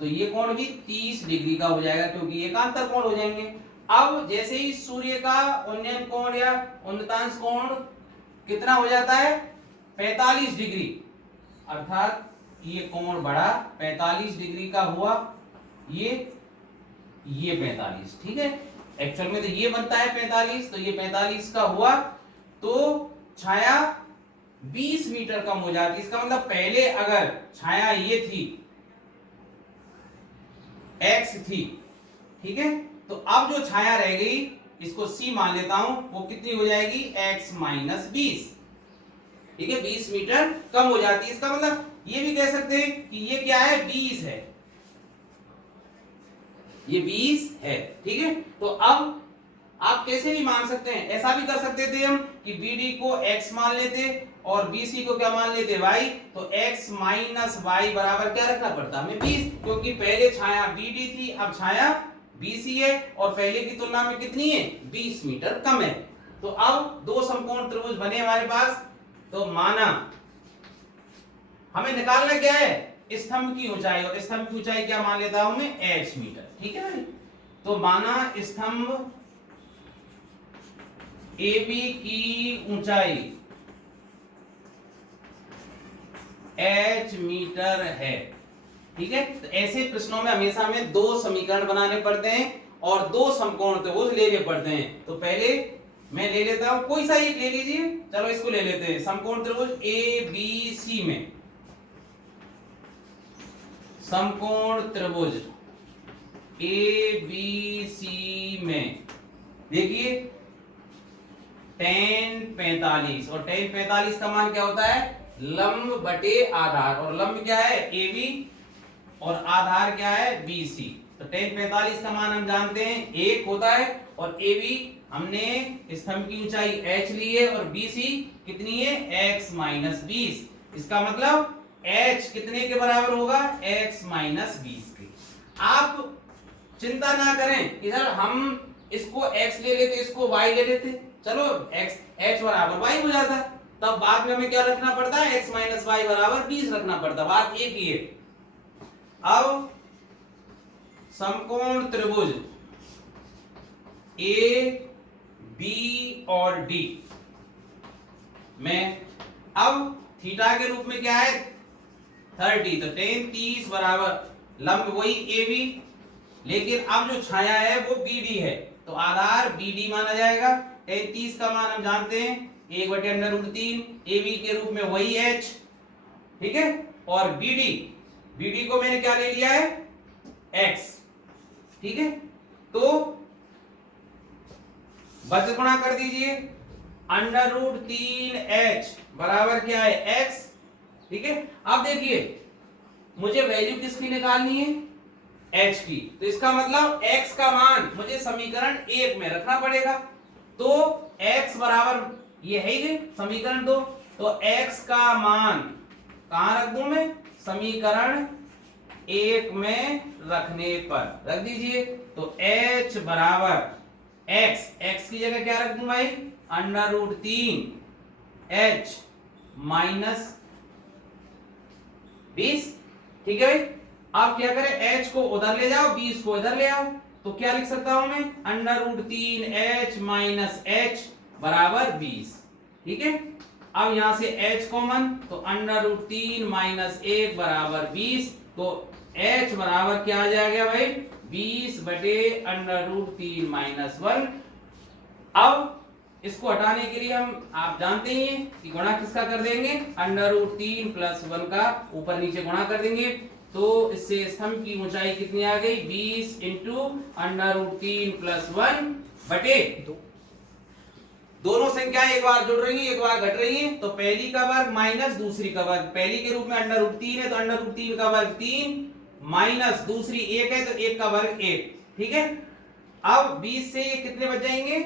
तो ये कोण भी 30 डिग्री का हो जाएगा क्योंकि ये एकांतर कोण हो जाएंगे। अब जैसे ही सूर्य का उन्नयन कोण या उन्नतांश कोण कितना हो जाता है 45 डिग्री, अर्थात ये कोण बढ़ा 45 डिग्री का हुआ, ये 45। ठीक है, एक्चुअल में तो ये बनता है 45, तो ये 45 का हुआ तो छाया 20 मीटर कम हो जाती। इसका मतलब पहले अगर छाया ये थी x थी, ठीक है, तो अब जो छाया रह गई इसको C मान लेता हूं, वो कितनी हो जाएगी x - 20। ठीक है, 20 मीटर कम हो जाती है। इसका मतलब ये भी कह सकते हैं कि ये क्या है 20 है, ये 20 है। ठीक है, तो अब आप कैसे भी मान सकते हैं, ऐसा भी कर सकते थे हम कि BD को x मान लेते और BC को क्या मान लेते y, तो x - y बराबर क्या रखना पड़ता हमें 20, क्योंकि पहले छाया BD थी अब छाया BC है और पहले की तुलना में कितनी है 20 मीटर कम है। तो अब दो समकोण त्रिभुज बने हमारे पास। तो माना हमें निकालना क्या है स्तंभ की ऊंचाई, और स्तंभ की ऊंचाई क्या मान लेता हूं मैं h मीटर। ठीक है भाई, तो माना स्तंभ AB की ऊंचाई h मीटर है। ठीक है, तो ऐसे प्रश्नों में हमेशा हमें दो समीकरण बनाने पड़ते हैं और दो समकोण त्रिभुज लेने पड़ते हैं। तो पहले मैं ले लेता हूं, कोई सा एक ले लीजिए, चलो इसको ले लेते हैं। समकोण त्रिभुज ABC में, समकोण त्रिभुज ABC में देखिए tan 45, और tan 45 का मान क्या होता है लंब बटे आधार, और लंब क्या है ए बी और आधार क्या है बी सी। तो tan 45 का मान हम जानते हैं 1 होता है, और ए बी हमने स्तंभ की ऊंचाई h ली है, और बी सी कितनी है x माइनस 20। इसका मतलब h कितने के बराबर होगा x माइनस 20 के। आप चिंता ना करें, इधर हम इसको x ले लेते, इसको y ले लेते, चलो x h बराबर y हो जाता, तब बाद में हमें क्या रखना पड़ता है x माइनस वाई बराबर 20 रखना पड़ता, बात एक ही है। अब समकोण त्रिभुज ए बी और डी में अब थीटा के रूप में क्या है 30, तो tan 30 बराबर लंब वही ए बी, लेकिन अब जो छाया है वो बी डी है, तो आधार बी डी माना जाएगा। tan 30 का मान हम जानते हैं 1/√3, ए बी के रूप में वही h, ठीक है, और बी डी को मैंने क्या ले लिया है x, ठीक है। तो बच गुणा कर दीजिए, √3h बराबर क्या है x, ठीक है। अब देखिए मुझे वैल्यू किसकी निकालनी है h की, तो इसका मतलब x का मान मुझे समीकरण 1 में रखना पड़ेगा, तो x बराबर ये है ही समीकरण 2, तो x का मान कहां रख दूं मैं समीकरण 1 में रखने पर रख दीजिए, तो h बराबर x की जगह क्या रख दूं भाई √3h माइनस 20, ठीक है भाई। अब क्या करें h को उधर ले जाओ 20 को इधर ले आओ, तो क्या लिख सकता हूं मैं √3h माइनस h बराबर 20, ठीक है। अब यहां से h कॉमन, तो √3 माइनस 1 बराबर 20, तो h बराबर क्या आ जाएगा भाई 20 बटे √3 माइनस 1। अब इसको हटाने के लिए हम आप जानते ही हैं कि गुणा किसका कर देंगे √3 प्लस 1 का ऊपर नीचे गुणा कर देंगे, तो इससे स्तंभ की ऊंचाई कितनी आ गई 20 इंटू √3 प्लस 1 बटे दोनों संख्याएं एक बार जुड़ रही हैं एक बार घट रही हैं, तो पहली का वर्ग माइनस दूसरी का वर्ग, पहली के रूप में √3 है तो √3 का वर्ग 3 माइनस दूसरी 1 है तो 1 का वर्ग 1, ठीक है। अब 20 से ये कितने बच जाएंगे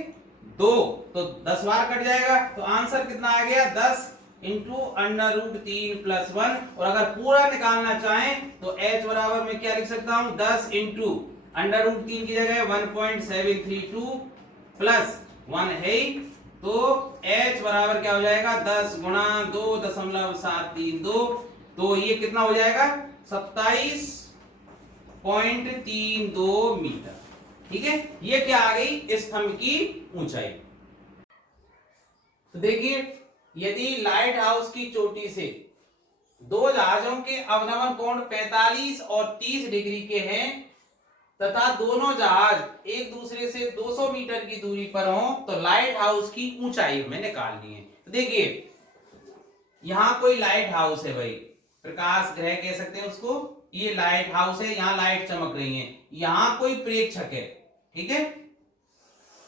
2, तो 10 बार कट जाएगा, तो आंसर कितना आ गया 10 इंटू √3 प्लस 1। और अगर पूरा निकालना चाहें तो h बराबर में क्या लिख सकता हूं 10 इंटू √3 की जगह 1.732 प्लस 1 है, तो h बराबर क्या हो जाएगा 10 गुणा 2.732, तो ये कितना हो जाएगा 27.32 मीटर, ठीक है। ये क्या आ गई स्तंभ की ऊंचाई। तो देखिए यदि लाइट हाउस की चोटी से दो जहाजों के अवनमन कोण 45 और 30 डिग्री के हैं तथा दोनों जहाज एक दूसरे से 200 मीटर की दूरी पर हों, तो लाइट हाउस की ऊंचाई हमें निकालनी है। तो देखिए यहां कोई लाइट हाउस है भाई, प्रकाश गृह कह सकते हैं उसको, ये लाइट हाउस है, यहां लाइट चमक रही है, यहां कोई प्रेक्षक है, ठीक है।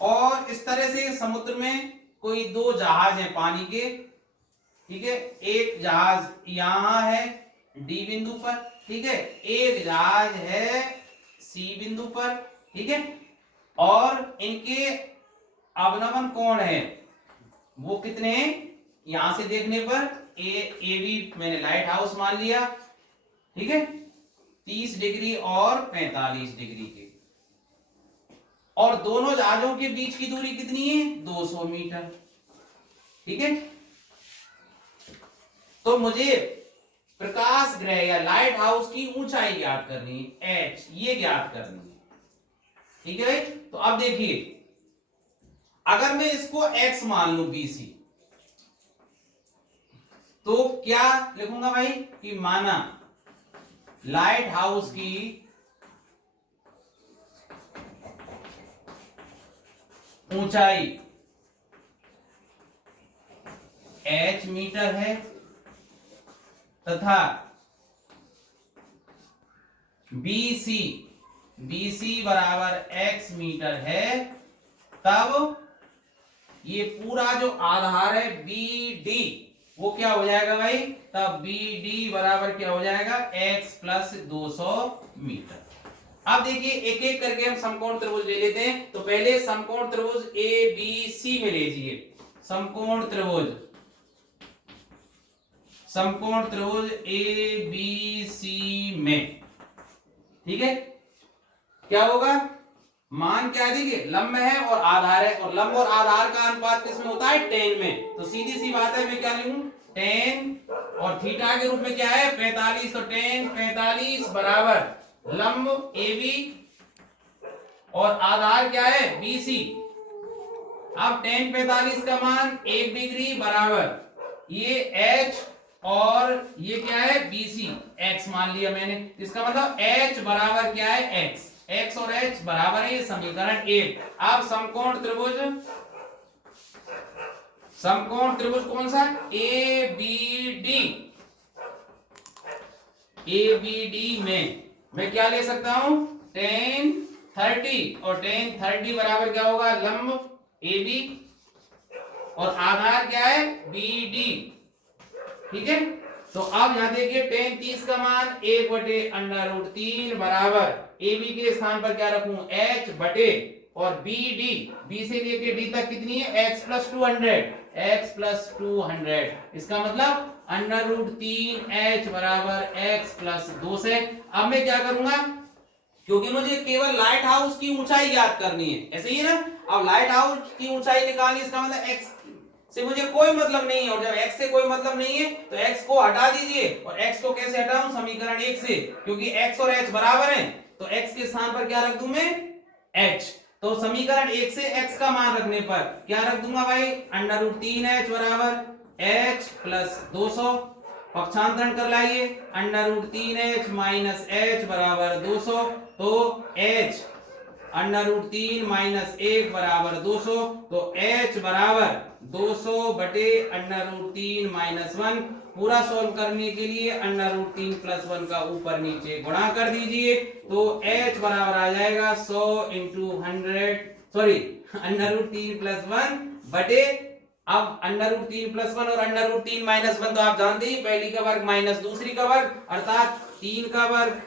और इस तरह से समुद्र में कोई दो जहाज हैं पानी के, ठीक है, एक जहाज यहां है डी बिंदु पर, ठीक है, एक जहाज है सी बिंदु पर, ठीक है, और इनके अवनमन कोण है वो कितने हैं यहां से देखने पर ए बी मैंने लाइट हाउस मान लिया, ठीक है, 30 डिग्री और 45 डिग्री के, और दोनों जहाजों के बीच की दूरी कितनी है 200 मीटर, ठीक है। तो मुझे प्रकाश गृह या लाइट हाउस की ऊंचाई ज्ञात करनी है h, ये ज्ञात करनी है, ठीक है। तो अब देखिए अगर मैं इसको x मान लू BC, तो क्या लिखूंगा भाई कि माना लाइट हाउस की ऊंचाई h मीटर है तथा BC बराबर x मीटर है, तब ये पूरा जो आधार है BD वो क्या हो जाएगा भाई, तब बी डी बराबर क्या हो जाएगा, x प्लस 200 मीटर। अब देखिए एक एक करके हम समकोण त्रिभुज ले लेते हैं। तो पहले समकोण त्रिभुज ए बी सी में लीजिए, समकोण त्रिभुज ए बी सी में, ठीक है। क्या होगा, मान क्या है, देखिए लंब है और आधार है, और लंब और आधार का अनुपात किसमें होता है, टेन में। तो सीधी सी बात है, मैं क्या लिखूं, टेन, और थीटा के रूप में क्या है 45। तो टेन 45 बराबर लंब ए बी और आधार क्या है बी सी। अब टेन 45 का मान 1 डिग्री बराबर ये एच और ये क्या है बी सी, एक्स मान लिया मैंने। इसका मतलब एच बराबर क्या है एक्स, एक्स और एच बराबर है, ये समीकरण 1। अब समकोण त्रिभुज कौन सा, ए बी डी में मैं क्या ले सकता हूं, टेन 30, और टेन 30 बराबर क्या होगा, लंब ए बी और आधार क्या है बी डी, ठीक है। तो अब यहां देखिए टेन 30 का मान 1/√3 बराबर ए बी के स्थान पर क्या रखूं, h बटे, और बी डी, बी से लेके डी तक कितनी है, x प्लस 200। इसका मतलब √3h बराबर x प्लस 2 से। अब मैं क्या करूंगा, क्योंकि मुझे केवल लाइट हाउस की ऊंचाई ज्ञात करनी है, ऐसे ही ना। अब लाइट हाउस की ऊंचाई निकालनी, इसका मतलब x से मुझे कोई मतलब नहीं है, और जब x से कोई मतलब नहीं है तो x को हटा दीजिए। और x को कैसे हटाऊं, समीकरण 1 से, क्योंकि x और h बराबर हैं, तो x के स्थान पर क्या रख दूं मैं, h। तो समीकरण 1 से x का मान रखने पर क्या रख दूंगा भाई, √3h बराबर h प्लस 200, पक्षांतरण कर लाइए, √3h माइनस h बराबर 200। तो h √3 माइनस 1 बराबर 200, तो h बराबर 200 बटे √3 माइनस 1। पूरा सॉल्व करने के लिए √3 प्लस 1 का ऊपर नीचे गुणा कर दीजिए, तो h बराबर आ जाएगा 100 इंटू 100, सॉरी √3 प्लस 1 बटे, अब √3 प्लस 1 और √3 माइनस 1 तो आप जानते ही, पहली का वर्ग माइनस दूसरी का वर्ग, अर्थात 3 का वर्ग,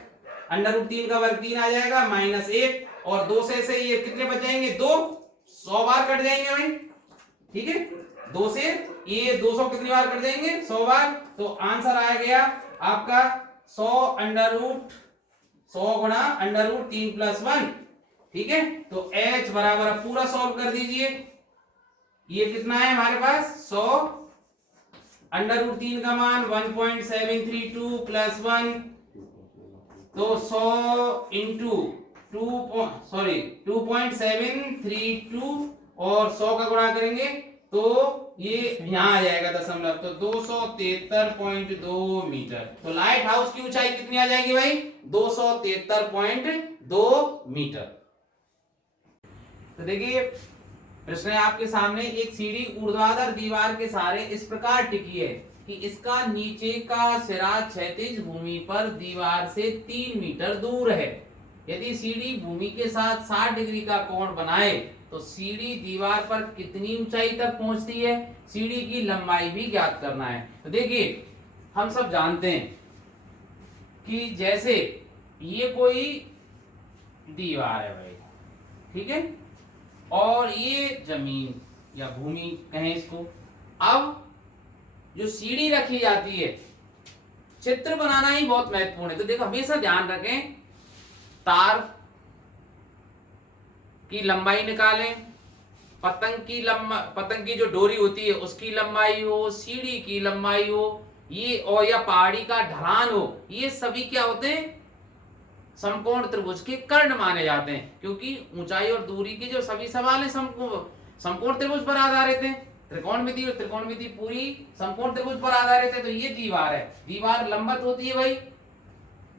√3 का वर्ग 3 आ जाएगा, माइनस 1, और 2 से ये कितने बच जाएंगे, 2, 100 बार कट जाएंगे भाई, ठीक है। 2 से ये 200 कितनी बार कट जाएंगे, 100 बार। तो आंसर आ गया आपका 100 गुणा √3 प्लस 1, ठीक है। तो h बराबर, अब पूरा सॉल्व कर दीजिए, ये कितना है हमारे पास 100, √3 का मान 1.732 प्लस 1, तो 100 इंटू 2.732, और 100 का गुणा करेंगे तो ये यहाँ आ जाएगा दशमलव, तो 273.2 मीटर। तो लाइट हाउस की ऊंचाई कितनी आ जाएगी भाई, 273.2 मीटर। तो देखिए प्रश्न है आपके सामने, एक सीढ़ी ऊर्ध्वाधर दीवार के सहारे इस प्रकार टिकी है कि इसका नीचे का सिरा क्षैतिज भूमि पर दीवार से 3 मीटर दूर है। यदि सीढ़ी भूमि के साथ 60 डिग्री का कोण बनाए तो सीढ़ी दीवार पर कितनी ऊंचाई तक पहुंचती है, सीढ़ी की लंबाई भी ज्ञात करना है। तो देखिए हम सब जानते हैं कि जैसे ये कोई दीवार है भाई, ठीक है, और ये जमीन या भूमि कहें इसको। अब जो सीढ़ी रखी जाती है, चित्र बनाना ही बहुत महत्वपूर्ण है। तो देखो हमेशा ध्यान रखें, तार की लंबाई निकालें, पतंग की जो डोरी होती है उसकी लंबाई हो, सीढ़ी की लंबाई हो, ये और या पहाड़ी का ढलान हो, ये सभी क्या होते हैं, समकोण त्रिभुज के कर्ण माने जाते हैं, क्योंकि ऊंचाई और दूरी के जो सभी सवाल है समकोण त्रिभुज पर आधारित हैं। त्रिकोणमिति और त्रिकोणमिति पूरी समकोण त्रिभुज पर आधारित है। तो ये दीवार है, दीवार लंबवत होती है भाई,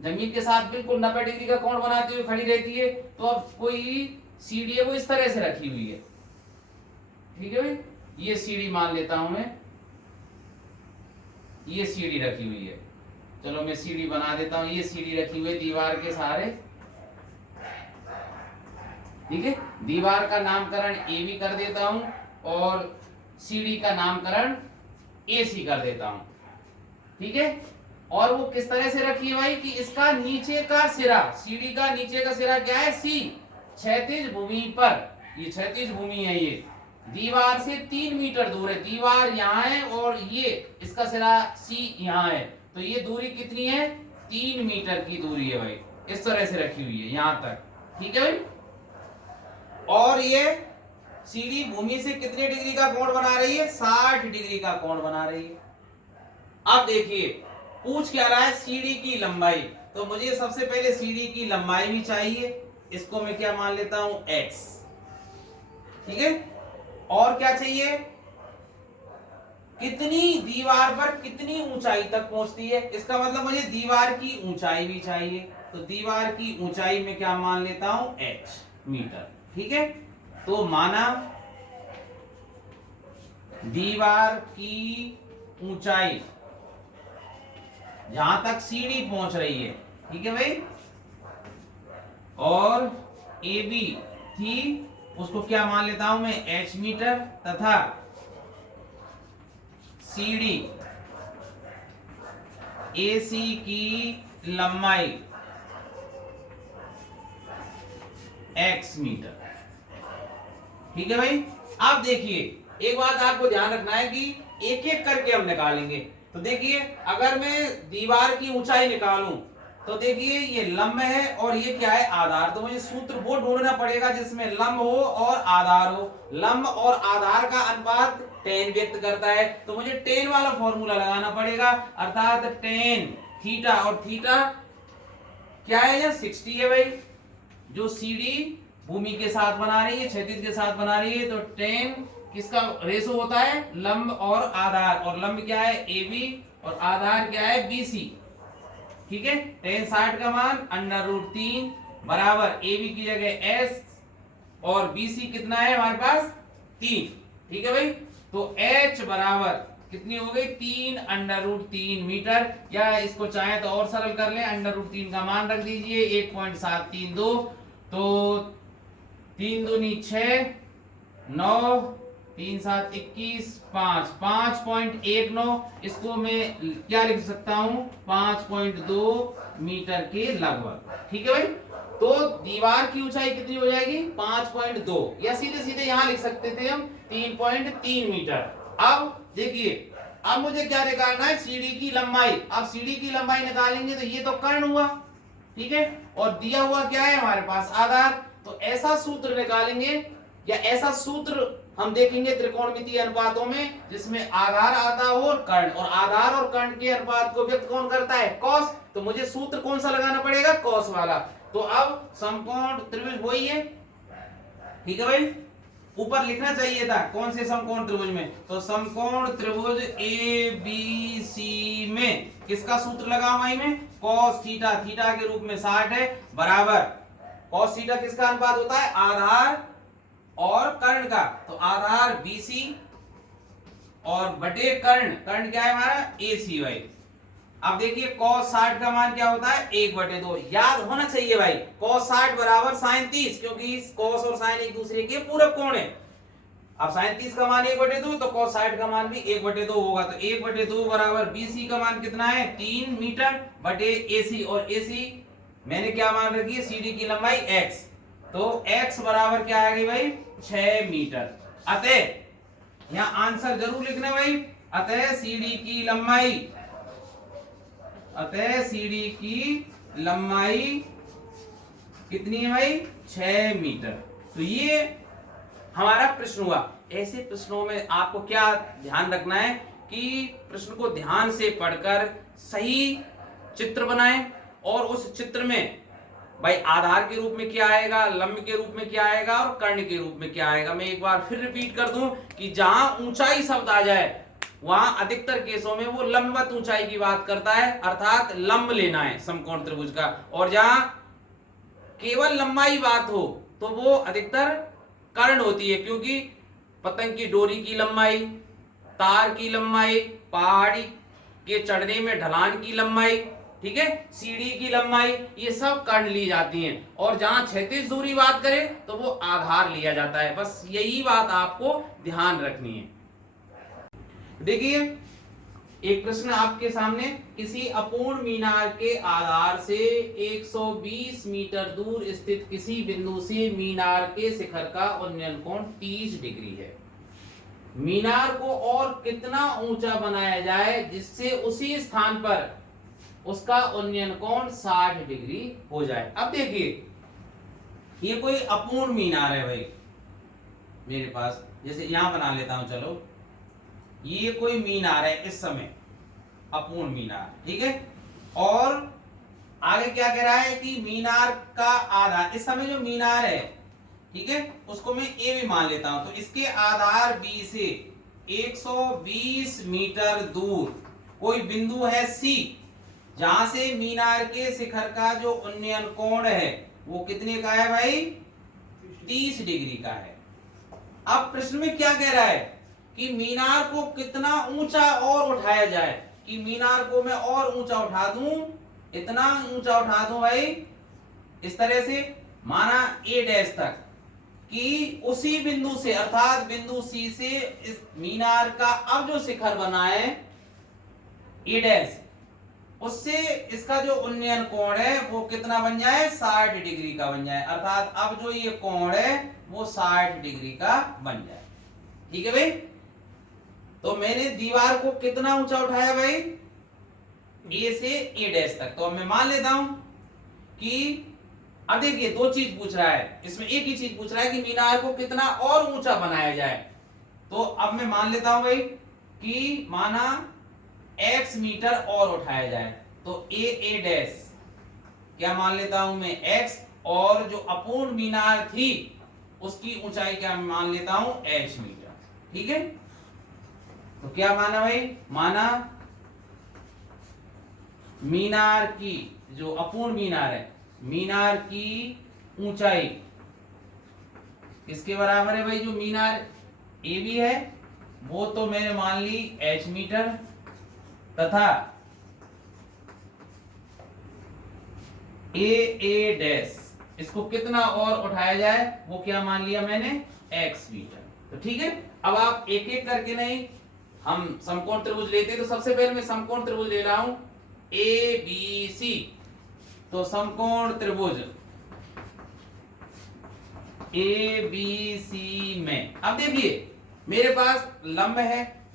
जमीन के साथ बिल्कुल 90 डिग्री का कोण बनाते हुए खड़ी रहती है। तो अब कोई सीढ़ी है वो इस तरह से रखी हुई है, ठीक है भाई, ये सीढ़ी मान लेता हूं मैं, ये सीढ़ी रखी हुई है, चलो मैं सीढ़ी बना देता हूं, ये सीढ़ी रखी हुई है दीवार के सहारे, ठीक है। दीवार का नामकरण ए भी कर देता हूं और सीढ़ी का नामकरण AC कर देता हूं, ठीक है। और वो किस तरह से रखी है भाई कि इसका नीचे का सिरा, सीढ़ी का नीचे का सिरा क्या है, C, क्षैतिज भूमि पर, ये क्षैतिज भूमि है, ये दीवार से 3 मीटर दूर है, दीवार यहाँ है और ये इसका सिरा C यहाँ है, तो ये दूरी कितनी है, 3 मीटर की दूरी है भाई, इस तरह से रखी हुई है यहां तक, ठीक है भाई। और ये सीढ़ी भूमि से कितने डिग्री का कोण बना रही है, 60 डिग्री का कोण बना रही है। अब देखिए पूछ क्या रहा है, सीढ़ी की लंबाई, तो मुझे सबसे पहले सीढ़ी की लंबाई भी चाहिए, इसको मैं क्या मान लेता हूं, x, ठीक है। और क्या चाहिए, कितनी दीवार पर कितनी ऊंचाई तक पहुंचती है, इसका मतलब मुझे दीवार की ऊंचाई भी चाहिए, तो दीवार की ऊंचाई में क्या मान लेता हूं, h मीटर, ठीक है। तो माना दीवार की ऊंचाई जहां तक सीढ़ी पहुंच रही है, ठीक है भाई, और AB थी, उसको क्या मान लेता हूं मैं, h मीटर, तथा सीढ़ी AC की लंबाई x मीटर, ठीक है भाई। अब देखिए एक बात आपको ध्यान रखना है कि एक एक करके हम निकालेंगे, तो देखिए अगर मैं दीवार की ऊंचाई निकालूं तो देखिए ये लंब है और ये क्या है, आधार, तो मुझे सूत्र वो ढूंढना पड़ेगा जिसमें लंब हो और आधार हो, लंब और आधार का अनुपात tan व्यक्त करता है, तो मुझे tan वाला फॉर्मूला लगाना पड़ेगा, अर्थात tan थीटा, और थीटा क्या है, यह 60 है भाई, जो सीढ़ी भूमि के साथ बना रही है, क्षैतिज के साथ बना रही है, तो tan किसका रेशो होता है, लंब और आधार, और लंब क्या है, AB, और आधार क्या है, BC, ठीक है। tan 60 का मान √3 बराबर AB की जगह S और BC कितना है हमारे पास, 3, ठीक है भाई। तो H बराबर कितनी हो गई, 3 √3 मीटर, या इसको चाहे तो और सरल कर लें, √3 का मान रख दीजिए 1.732, तो 3 दूनी 6, 9, 3 7 21, 5, 5.19, इसको मैं क्या लिख सकता हूं, 5.2 मीटर के लगभग, ठीक है भाई। तो दीवार की ऊंचाई कितनी हो जाएगी, 5.2, या सीधे सीधे यहां लिख सकते थे हम 3.3 मीटर। अब देखिए अब मुझे क्या निकालना है, सीढ़ी की लंबाई, अब सीढ़ी की लंबाई निकालेंगे तो ये तो कर्ण हुआ, ठीक है, और दिया हुआ क्या है हमारे पास, आधार, तो ऐसा सूत्र निकालेंगे, या ऐसा सूत्र हम देखेंगे त्रिकोणमितीय अनुपातों में जिसमें आधार आता हो और कर्ण, और आधार और कर्ण के अनुपात को व्यक्त कौन करता है, कॉस, तो मुझे सूत्र कौन सा लगाना पड़ेगा, कॉस वाला। तो अब समकोण त्रिभुज वही है, ठीक है भाई, ऊपर लिखना चाहिए था कौन से समकोण त्रिभुज में, तो समकोण त्रिभुज ABC में किसका सूत्र लगाऊं भाई मैं, cos थीटा, थीटा के रूप में 60 है, बराबर cos थीटा किसका अनुपात होता है, आधार और कर्ण का, तो आधार BC और बटे कर्ण, कर्ण क्या है हमारा, AC भाई। अब देखिए cos 60 का मान क्या होता है, 1/2, याद होना चाहिए भाई, cos 60 बराबर sin 30, क्योंकि cos और sin एक दूसरे के पूरक कोण है। अब sin 30 का मान 1/2, तो cos 60 का मान भी 1/2 होगा, तो 1/2 बराबर BC का मान कितना है, 3 मीटर बटे AC, और AC मैंने क्या मान रखी है, सीढ़ी की लंबाई x, तो x बराबर क्या आएगी भाई, 6 मीटर। अतः यहाँ आंसर जरूर लिखना भाई, अतः सीढ़ी की लंबाई, अतः सीढ़ी की लंबाई कितनी है भाई, 6 मीटर। तो ये हमारा प्रश्न हुआ। ऐसे प्रश्नों में आपको क्या ध्यान रखना है कि प्रश्न को ध्यान से पढ़कर सही चित्र बनाएं, और उस चित्र में भाई आधार के रूप में क्या आएगा, लंब के रूप में क्या आएगा, और कर्ण के रूप में क्या आएगा। मैं एक बार फिर रिपीट कर दूं कि जहां ऊंचाई शब्द आ जाए वहां अधिकतर केसों में वो लंबवत ऊंचाई की बात करता है, अर्थात लंब लेना है समकोण त्रिभुज का, और जहां केवल लंबाई बात हो तो वो अधिकतर कर्ण होती है, क्योंकि पतंग की डोरी की लंबाई, तार की लंबाई, पहाड़ी के चढ़ने में ढलान की लंबाई, ठीक है, सीढ़ी की लंबाई, ये सब कर्ण ली जाती हैं, और जहां क्षैतिज दूरी बात करें तो वो आधार लिया जाता है। बस यही बात आपको ध्यान रखनी है। देखिए एक प्रश्न आपके सामने, किसी अपूर्ण मीनार के आधार से 120 मीटर दूर स्थित किसी बिंदु से मीनार के शिखर का उन्नयन कोण 30 डिग्री है। मीनार को और कितना ऊंचा बनाया जाए जिससे उसी स्थान पर उसका उन्नयन कोण 60 डिग्री हो जाए। अब देखिए, ये कोई अपूर्ण मीनार है भाई मेरे पास, जैसे यहां बना लेता हूं, चलो ये कोई मीनार है इस समय, अपूर्ण मीनार, ठीक है। और आगे क्या कह रहा है कि मीनार का आधार, इस समय जो मीनार है, ठीक है, उसको मैं ए भी मान लेता हूं, तो इसके आधार बी से 120 मीटर दूर कोई बिंदु है सी, जहां से मीनार के शिखर का जो उन्नयन कोण है वो कितने का है भाई, 30 डिग्री का है। अब प्रश्न में क्या कह रहा है कि मीनार को कितना ऊंचा और उठाया जाए, कि मीनार को मैं और ऊंचा उठा दूं, इतना ऊंचा उठा दूं भाई, इस तरह से माना ए डैश तक, कि उसी बिंदु से अर्थात बिंदु सी से इस मीनार का अब जो शिखर बना है ए डैश, उससे इसका जो उन्नयन कोण है वो कितना बन जाए, 60 डिग्री का बन जाए, अर्थात अब जो ये कोण है वो 60 डिग्री का बन जाए। ठीक है भाई, तो मैंने दीवार को कितना ऊंचा उठाया भाई, ए से ए डैश तक। तो अब मैं मान लेता हूं कि अब देखिए दो चीज पूछ रहा है इसमें, एक ही चीज पूछ रहा है कि मीनार को कितना और ऊंचा बनाया जाए। तो अब मैं मान लेता हूं भाई कि माना x मीटर और उठाया जाए, तो ए डैश क्या मान लेता हूं मैं x, और जो अपूर्ण मीनार थी उसकी ऊंचाई क्या मान लेता हूं h मीटर। ठीक है, तो क्या माना भाई, माना मीनार की, जो अपूर्ण मीनार है, मीनार की ऊंचाई किसके बराबर है भाई, जो मीनार ए बी है वो तो मैंने मान ली h मीटर, तथा ए डैश इसको कितना और उठाया जाए वो क्या मान लिया मैंने, x मीटर। तो ठीक है, अब आप एक एक करके नहीं, हम समकोण त्रिभुज लेते हैं, तो सबसे पहले मैं समकोण त्रिभुज ले रहा हूं ए बी सी। तो समकोण त्रिभुज ए बी सी में अब देखिए मेरे पास लंब है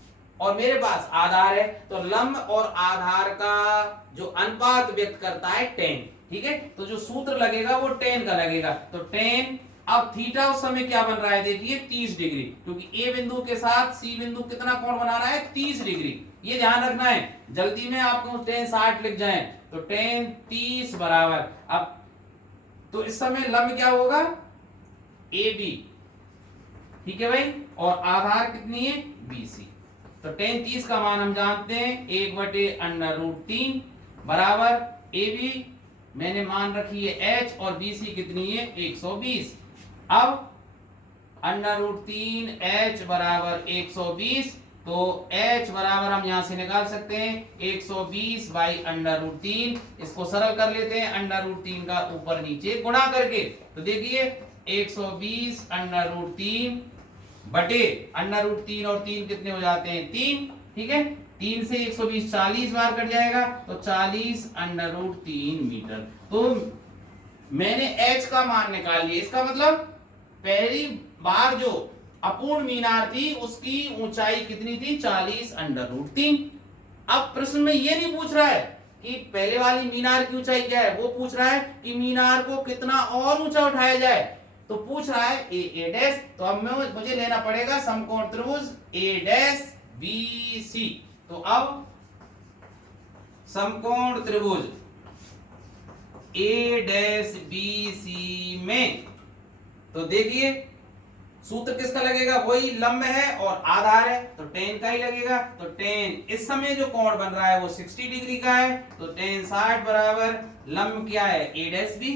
और मेरे पास आधार है, तो लंब और आधार का जो अनुपात व्यक्त करता है tan। ठीक है, तो जो सूत्र लगेगा वो tan का लगेगा, तो tan, अब थीटा उस समय क्या बन रहा है देखिए 30 डिग्री, क्योंकि ए बिंदु के साथ सी बिंदु कितना कोण बना रहा है, 30 डिग्री। ये ध्यान रखना है, जल्दी में आपको tan 60 लिख जाए, तो tan 30 बराबर, अब तो इस समय लंब क्या होगा, ए बी, ठीक है भाई, और आधार कितनी है, बी सी। तो tan 30 का मान हम जानते हैं 1/√3 बराबर ए बी मैंने मान रखी है h, और बी सी कितनी है 120। अब √3 h बराबर 120, तो h बराबर हम यहां से निकाल सकते हैं 120 बाई √3, इसको सरल कर लेते हैं √3 का ऊपर नीचे गुणा करके। तो देखिए 120 √3 बटे √3 और 3 कितने हो जाते हैं 3, ठीक है, 3 से 120 40 बार कट जाएगा, तो 40 √3 मीटर। तो मैंने h का मान निकाल लिया, इसका मतलब पहली बार जो अपूर्ण मीनार थी उसकी ऊंचाई कितनी थी, 40 √3। अब प्रश्न में ये नहीं पूछ रहा है कि पहले वाली मीनार की ऊंचाई क्या है, वो पूछ रहा है कि मीनार को कितना और ऊंचा उठाया जाए, तो पूछ रहा है ए डैश। तो अब मुझे लेना पड़ेगा समकोण त्रिभुज ए डैश बी सी। तो अब समकोण त्रिभुज ए डैश बी सी में, तो देखिए सूत्र किसका लगेगा, वही लंब है और आधार है, तो tan का ही लगेगा। तो tan इस समय जो कोण बन रहा है वो 60 डिग्री का है, तो tan 60 बराबर लंब क्या है ए डैश बी,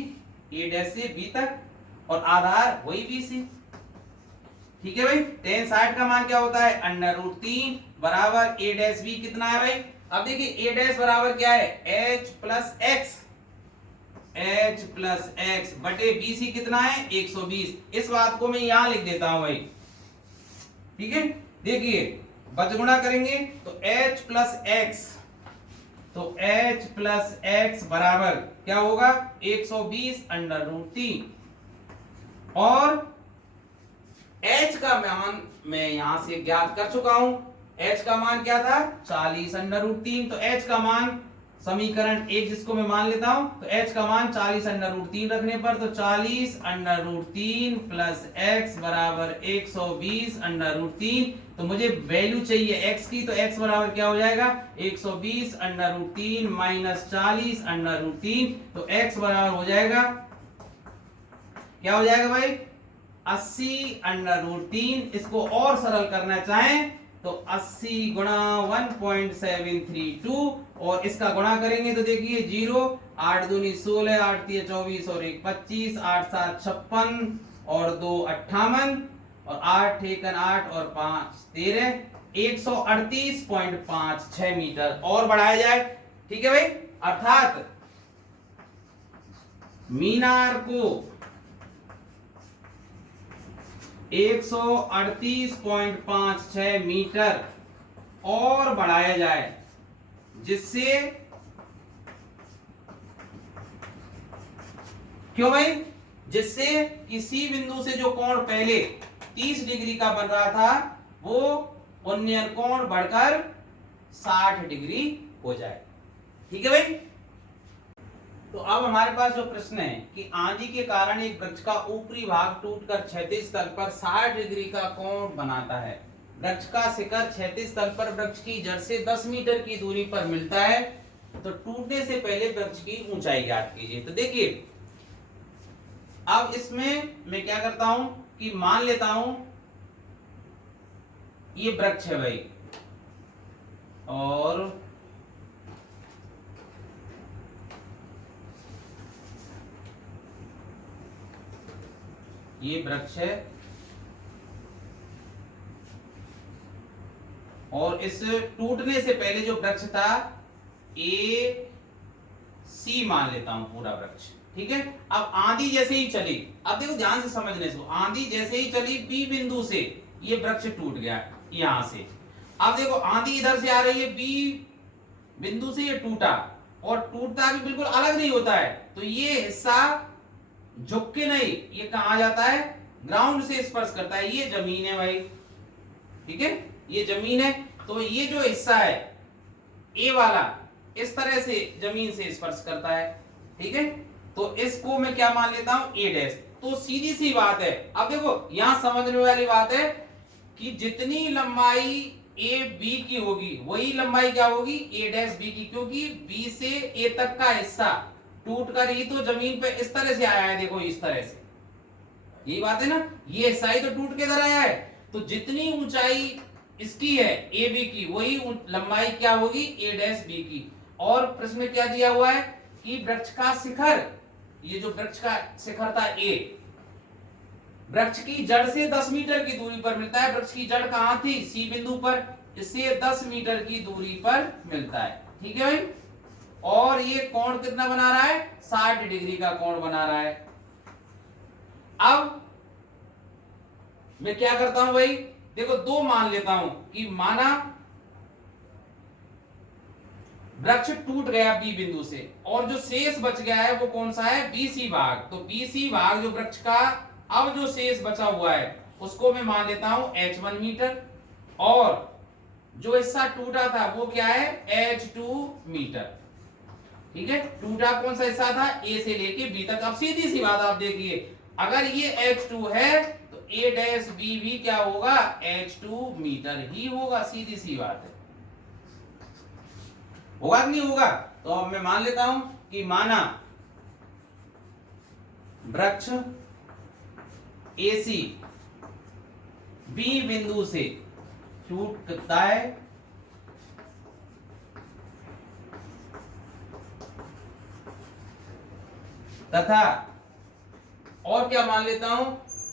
ए डैश से बी तक, और आधार वही बी सी। ठीक है भाई, tan 60 का मान क्या होता है, √3 बराबर ए डैश बी कितना है भाई, अब देखिए ए डैश बराबर क्या है h प्लस एक्स बटे बी सी कितना है 120। इस बात को मैं यहां लिख देता हूं भाई, ठीक है। देखिए बजगुणा करेंगे तो h प्लस एक्स, तो h प्लस एक्स बराबर क्या होगा 120 अंडर रूट 3 और h का मान मैं यहां से ज्ञात कर चुका हूं। h का मान क्या था 40 अंडर रूट 3, तो h का मान समीकरण एक जिसको मैं मान लेता हूं तो h का मान 40 अंडर रूट 3 रखने पर तो 40 अंडर रूट 3 प्लस x बराबर 120 अंडर रूट 3। तो मुझे वैल्यू चाहिए x की, तो x बराबर क्या हो जाएगा 120 under root 3 minus 40 under root 3, तो x बराबर हो जाएगा क्या हो जाएगा भाई 80 अंडर रूट 3। इसको और सरल करना चाहें तो 80 गुणा 1.732 और इसका गुणा करेंगे तो देखिए 0, 8 दूनी 16, 8 तीय 24 और 1 25, 8 7 56 और 2 58 और 8 एकन 8 और 5 13, 138.56 मीटर और बढ़ाया जाए। ठीक है भाई, अर्थात मीनार को 138.56 मीटर और बढ़ाया जाए जिससे क्यों भाई, जिससे किसी बिंदु से जो कोण पहले 30 डिग्री का बन रहा था वो उन्नयन कोण बढ़कर 60 डिग्री हो जाए। ठीक है भाई। तो अब हमारे पास जो प्रश्न है कि आंधी के कारण एक वृक्ष का ऊपरी भाग टूटकर क्षैतिज तल पर 60 डिग्री का कोण बनाता है। वृक्ष का शिखर क्षैतिज तल पर वृक्ष की जड़ से 10 मीटर की दूरी पर मिलता है, तो टूटने से पहले वृक्ष की ऊंचाई ज्ञात कीजिए। तो देखिए अब इसमें मैं क्या करता हूं कि मान लेता हूं ये वृक्ष है भाई और ये वृक्ष है और इस टूटने से पहले जो वृक्ष था ए सी मान लेता हूं पूरा वृक्ष। ठीक है, अब आंधी जैसे ही चली, अब देखो ध्यान से समझने से, आंधी जैसे ही चली बी बिंदु से ये वृक्ष टूट गया यहां से। अब देखो आंधी इधर से आ रही है बी बिंदु से ये टूटा और टूटता भी बिल्कुल अलग नहीं होता है, तो ये हिस्सा झुक के नहीं, ये कहां जाता है ग्राउंड से स्पर्श करता है, ये जमीन है भाई। ठीक है, ये जमीन है, तो ये जो हिस्सा है ए वाला इस तरह से जमीन से स्पर्श करता है। ठीक है, तो इसको मैं क्या मान लेता हूं ए डैश। तो सीधी सी बात है, अब देखो यहां समझने वाली बात है कि जितनी लंबाई ए बी की होगी वही लंबाई क्या होगी ए डैश बी की, क्योंकि बी से ए तक का हिस्सा टूट कर ही तो जमीन पे इस तरह से आया है। देखो इस तरह से, यही बात है ना, ये हिस्सा ही तो टूट के इधर आया है, तो जितनी ऊंचाई इसकी है ए बी की वही लंबाई क्या होगी ए डैश बी की। और प्रश्न में क्या दिया हुआ है कि वृक्ष का शिखर, ये जो वृक्ष का शिखर था ए, वृक्ष की जड़ से 10 मीटर की दूरी पर मिलता है। वृक्ष की जड़ कहां थी सी बिंदु पर, इससे 10 मीटर की दूरी पर मिलता है। ठीक है भाई, और ये कोण कितना बना रहा है 60 डिग्री का कोण बना रहा है। अब मैं क्या करता हूं भाई, देखो दो मान लेता हूं कि माना वृक्ष टूट गया बी बिंदु से और जो शेष बच गया है वो कौन सा है बीसी भाग। तो बीसी भाग जो वृक्ष का अब जो शेष बचा हुआ है उसको मैं मान लेता हूं h1 मीटर और जो हिस्सा टूटा था वो क्या है h2 मीटर। ठीक है, टूटा कौन सा हिस्सा था ए से लेके बी तक। अब सीधी सी बात आप देखिए, अगर ये h2 है तो ए डैश बी भी क्या होगा h2 मीटर ही होगा। सीधी सी बात है, होगा कि नहीं होगा। तो अब मैं मान लेता हूं कि माना वृक्ष एसी बी बिंदु से टूटता है तथा और क्या मान लेता हूं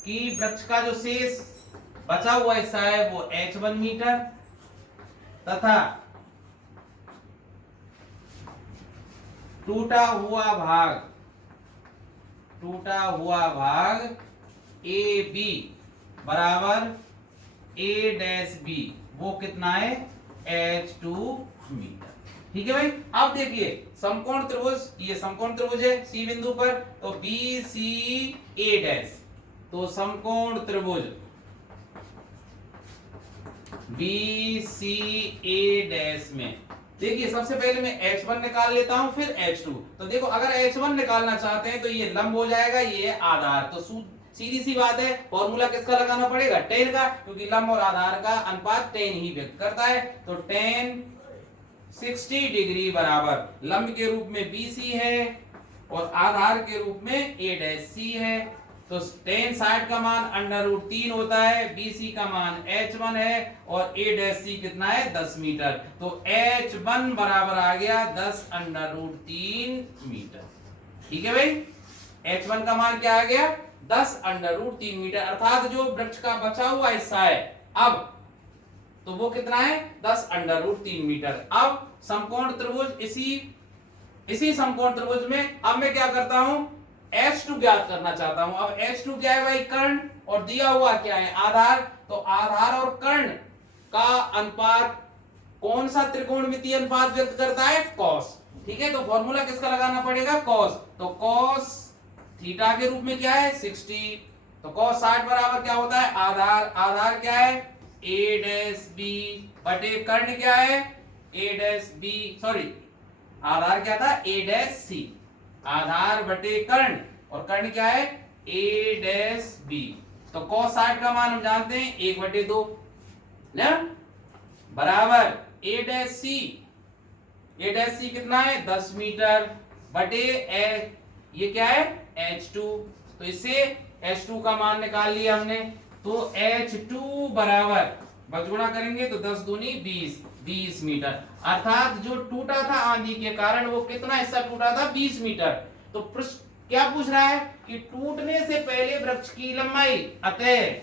कि वृक्ष का जो शेष बचा हुआ हिस्सा है वो h1 मीटर तथा टूटा हुआ भाग ए बी बराबर ए डैश बी वो कितना है H2 मीटर। ठीक है भाई। अब देखिए समकोण त्रिभुज, ये समकोण त्रिभुज है सी बिंदु पर, तो बी सी ए डैश, तो समकोण त्रिभुज बी सी ए डैश में देखिए सबसे पहले मैं H1 निकाल लेता हूं फिर H2। तो देखो अगर H1 निकालना चाहते हैं तो ये लंब हो जाएगा, ये है आधार। तो सीधी सी बात है, फॉर्मूला किसका लगाना पड़ेगा, टेन का, क्योंकि लंब और आधार का अनुपात टेन ही व्यक्त करता है। तो टेन 60 डिग्री बराबर लंब के रूप में BC है और आधार के रूप में A डैश C है। तो टेन 60 का मान √3 होता है, BC का मान H1 है और A डैश C कितना है 10 मीटर। तो H1 बराबर आ गया 10 √3 मीटर। ठीक है भाई, H1 का मान क्या आ गया 10 √3 मीटर, अर्थात जो वृक्ष का बचा हुआ हिस्सा है अब तो वो कितना है 10 √3 मीटर। अब समकोण त्रिभुज इसी समकोण त्रिभुज में अब मैं क्या करता हूं H2 ज्ञात करना चाहता हूं। अब H2 क्या है भाई, कर्ण, और दिया हुआ क्या है आधार। तो आधार और कर्ण का अनुपात कौन सा त्रिकोणमितीय अनुपात व्यक्त करता है, कॉस। ठीक है, तो फॉर्मूला किसका लगाना पड़ेगा, कॉस। तो कॉस थीटा के रूप में क्या है 60। तो कॉस 60 बराबर क्या होता है आधार क्या है A डैश B बटे कर्ण क्या है A डैश B, सॉरी आधार क्या था A डैश C, आधार बटे कर्ण, और कर्ण क्या है A डैश B। तो cos 60 का मान हम जानते हैं 1/2 ना, बराबर A डैश C कितना है 10 मीटर बटे ये क्या है H2। तो इससे H2 का मान निकाल लिया हमने। तो H2 बराबर बचगुणा करेंगे तो 10 दूनी 20 मीटर, अर्थात जो टूटा था आंधी के कारण वो कितना हिस्सा टूटा था 20 मीटर। तो प्रश्न क्या पूछ रहा है कि टूटने से पहले वृक्ष की लंबाई, अतः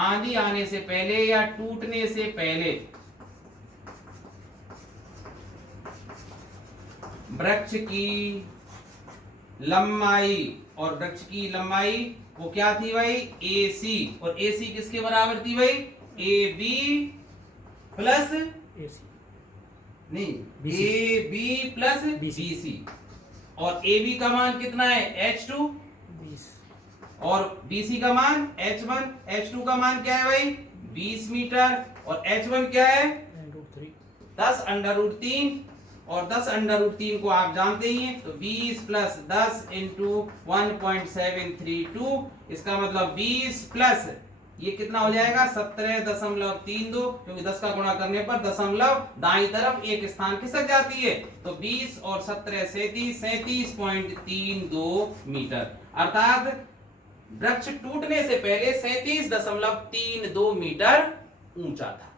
आंधी आने से पहले या टूटने से पहले वृक्ष की लंबाई, और वृक्ष की लंबाई वो क्या थी भाई AC, और AC किसके बराबर थी भाई AB प्लस नहीं AB प्लस BC, और AB का मान कितना है H2 और BC का मान H1। H2 का मान क्या है भाई 20 मीटर और H1 क्या है 10 √3, और 10 √3 को आप जानते ही हैं। तो 20 प्लस 10 इंटू 1.732, इसका मतलब 20 प्लस ये कितना हो जाएगा 17.32, क्योंकि 10 का गुणा करने पर दशमलव दाईं तरफ एक स्थान खिसक जाती है। तो 20 और 17 37.32 मीटर, अर्थात वृक्ष टूटने से पहले 37.32 मीटर ऊंचा था।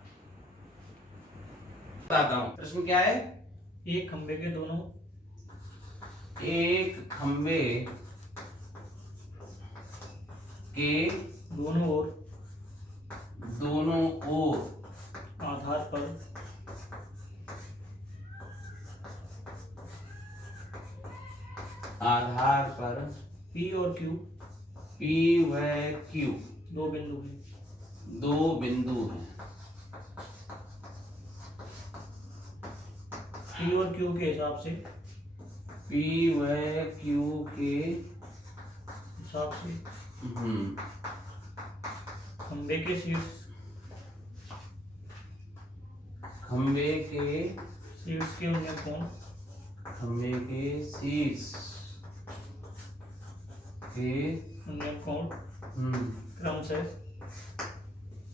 बताता हूं प्रश्न क्या है। एक खंबे के दोनों के दोनों ओर आधार पर P और Q दो बिंदु हैं। P और Q के हिसाब से खंबे के शीर्ष के उन्नत कोण क्रमशः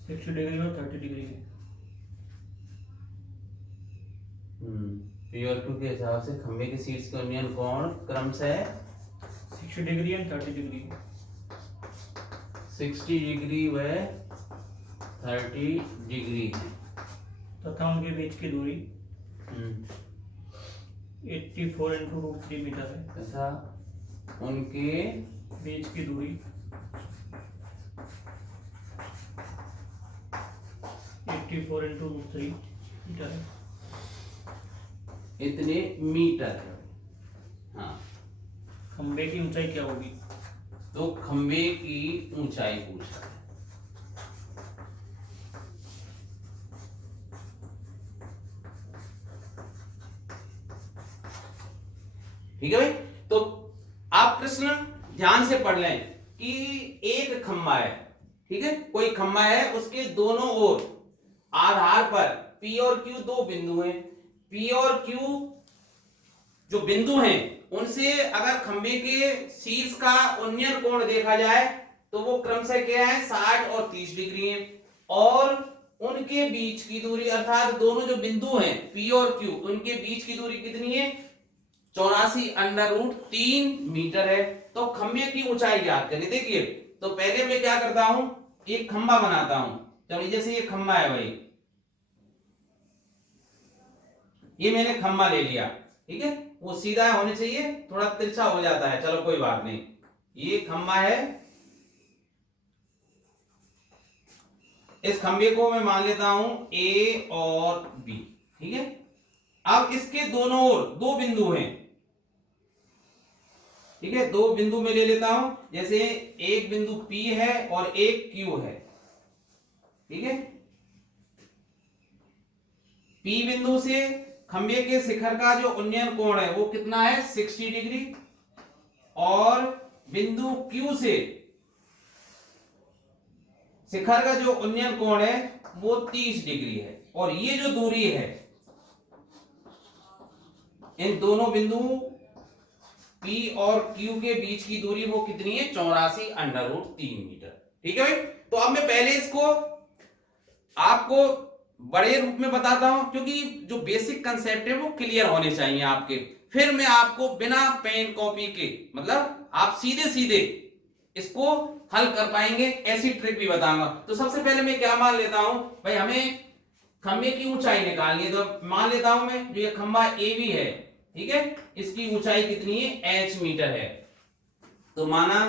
60 डिग्री और 30 डिग्री है। P और Q के हिसाब से खंबे के शीर्ष के उन्नयन कोण क्रमशः 60 डिग्री एंड 30 डिग्री 60 डिग्री व 30 डिग्री है, तथा उनके बीच की दूरी 84 इंटू √3 मीटर है। तथा उनके बीच की दूरी 84 इंटू √3 मीटर है। इतने मीटर है। हाँ, खंबे की ऊंचाई क्या होगी, तो खंबे की ऊंचाई पूछा है। ठीक है भाई। तो आप प्रश्न ध्यान से पढ़ लें कि एक खंभा है, ठीक है, कोई खंभा है, उसके दोनों ओर आधार पर P और Q दो बिंदु हैं। P और Q जो बिंदु हैं उनसे अगर खंभे के शीर्ष का उन्नयन कोण देखा जाए तो वो क्रमशः क्या है, 60 और 30 डिग्री है। और उनके बीच की दूरी अर्थात दोनों जो बिंदु हैं P और Q, उनके बीच की दूरी कितनी है, 84√3 मीटर है। तो खंभे की ऊंचाई ज्ञात करें। देखिए, तो पहले मैं क्या करता हूं, एक खंभा बनाता हूं। चलिए, जैसे ये खंभा है भाई, ये मैंने खंभा ले लिया, ठीक है, वो सीधा होने चाहिए, थोड़ा तिरछा हो जाता है, चलो कोई बात नहीं। ये खंभा है, इस खंभे को मैं मान लेता हूं A और B, ठीक है। अब इसके दोनों ओर दो बिंदु हैं, ठीक है, दो बिंदु में ले लेता हूं। जैसे एक बिंदु P है और एक Q है, ठीक है। P बिंदु से खंभे के शिखर का जो उन्नयन कोण है वो कितना है, 60 डिग्री। और बिंदु Q से शिखर का जो उन्नयन कोण है वो 30 डिग्री है। और ये जो दूरी है इन दोनों बिंदु P और Q के बीच की दूरी वो कितनी है, 84√3 मीटर, ठीक है भाई। तो अब मैं पहले इसको आपको बड़े रूप में बताता हूं, क्योंकि जो बेसिक कंसेप्ट है वो क्लियर होने चाहिए आपके। फिर मैं आपको बिना पेन कॉपी के, मतलब आप सीधे सीधे इसको हल कर पाएंगे, ऐसी ट्रिक भी बताऊंगा। तो सबसे पहले मैं क्या मान लेता हूं भाई, हमें खंभे की ऊंचाई निकालनी है। तो मान लेता हूं मैं, जो ये खंभा AB है, ठीक है, इसकी ऊंचाई कितनी है, H मीटर है। तो माना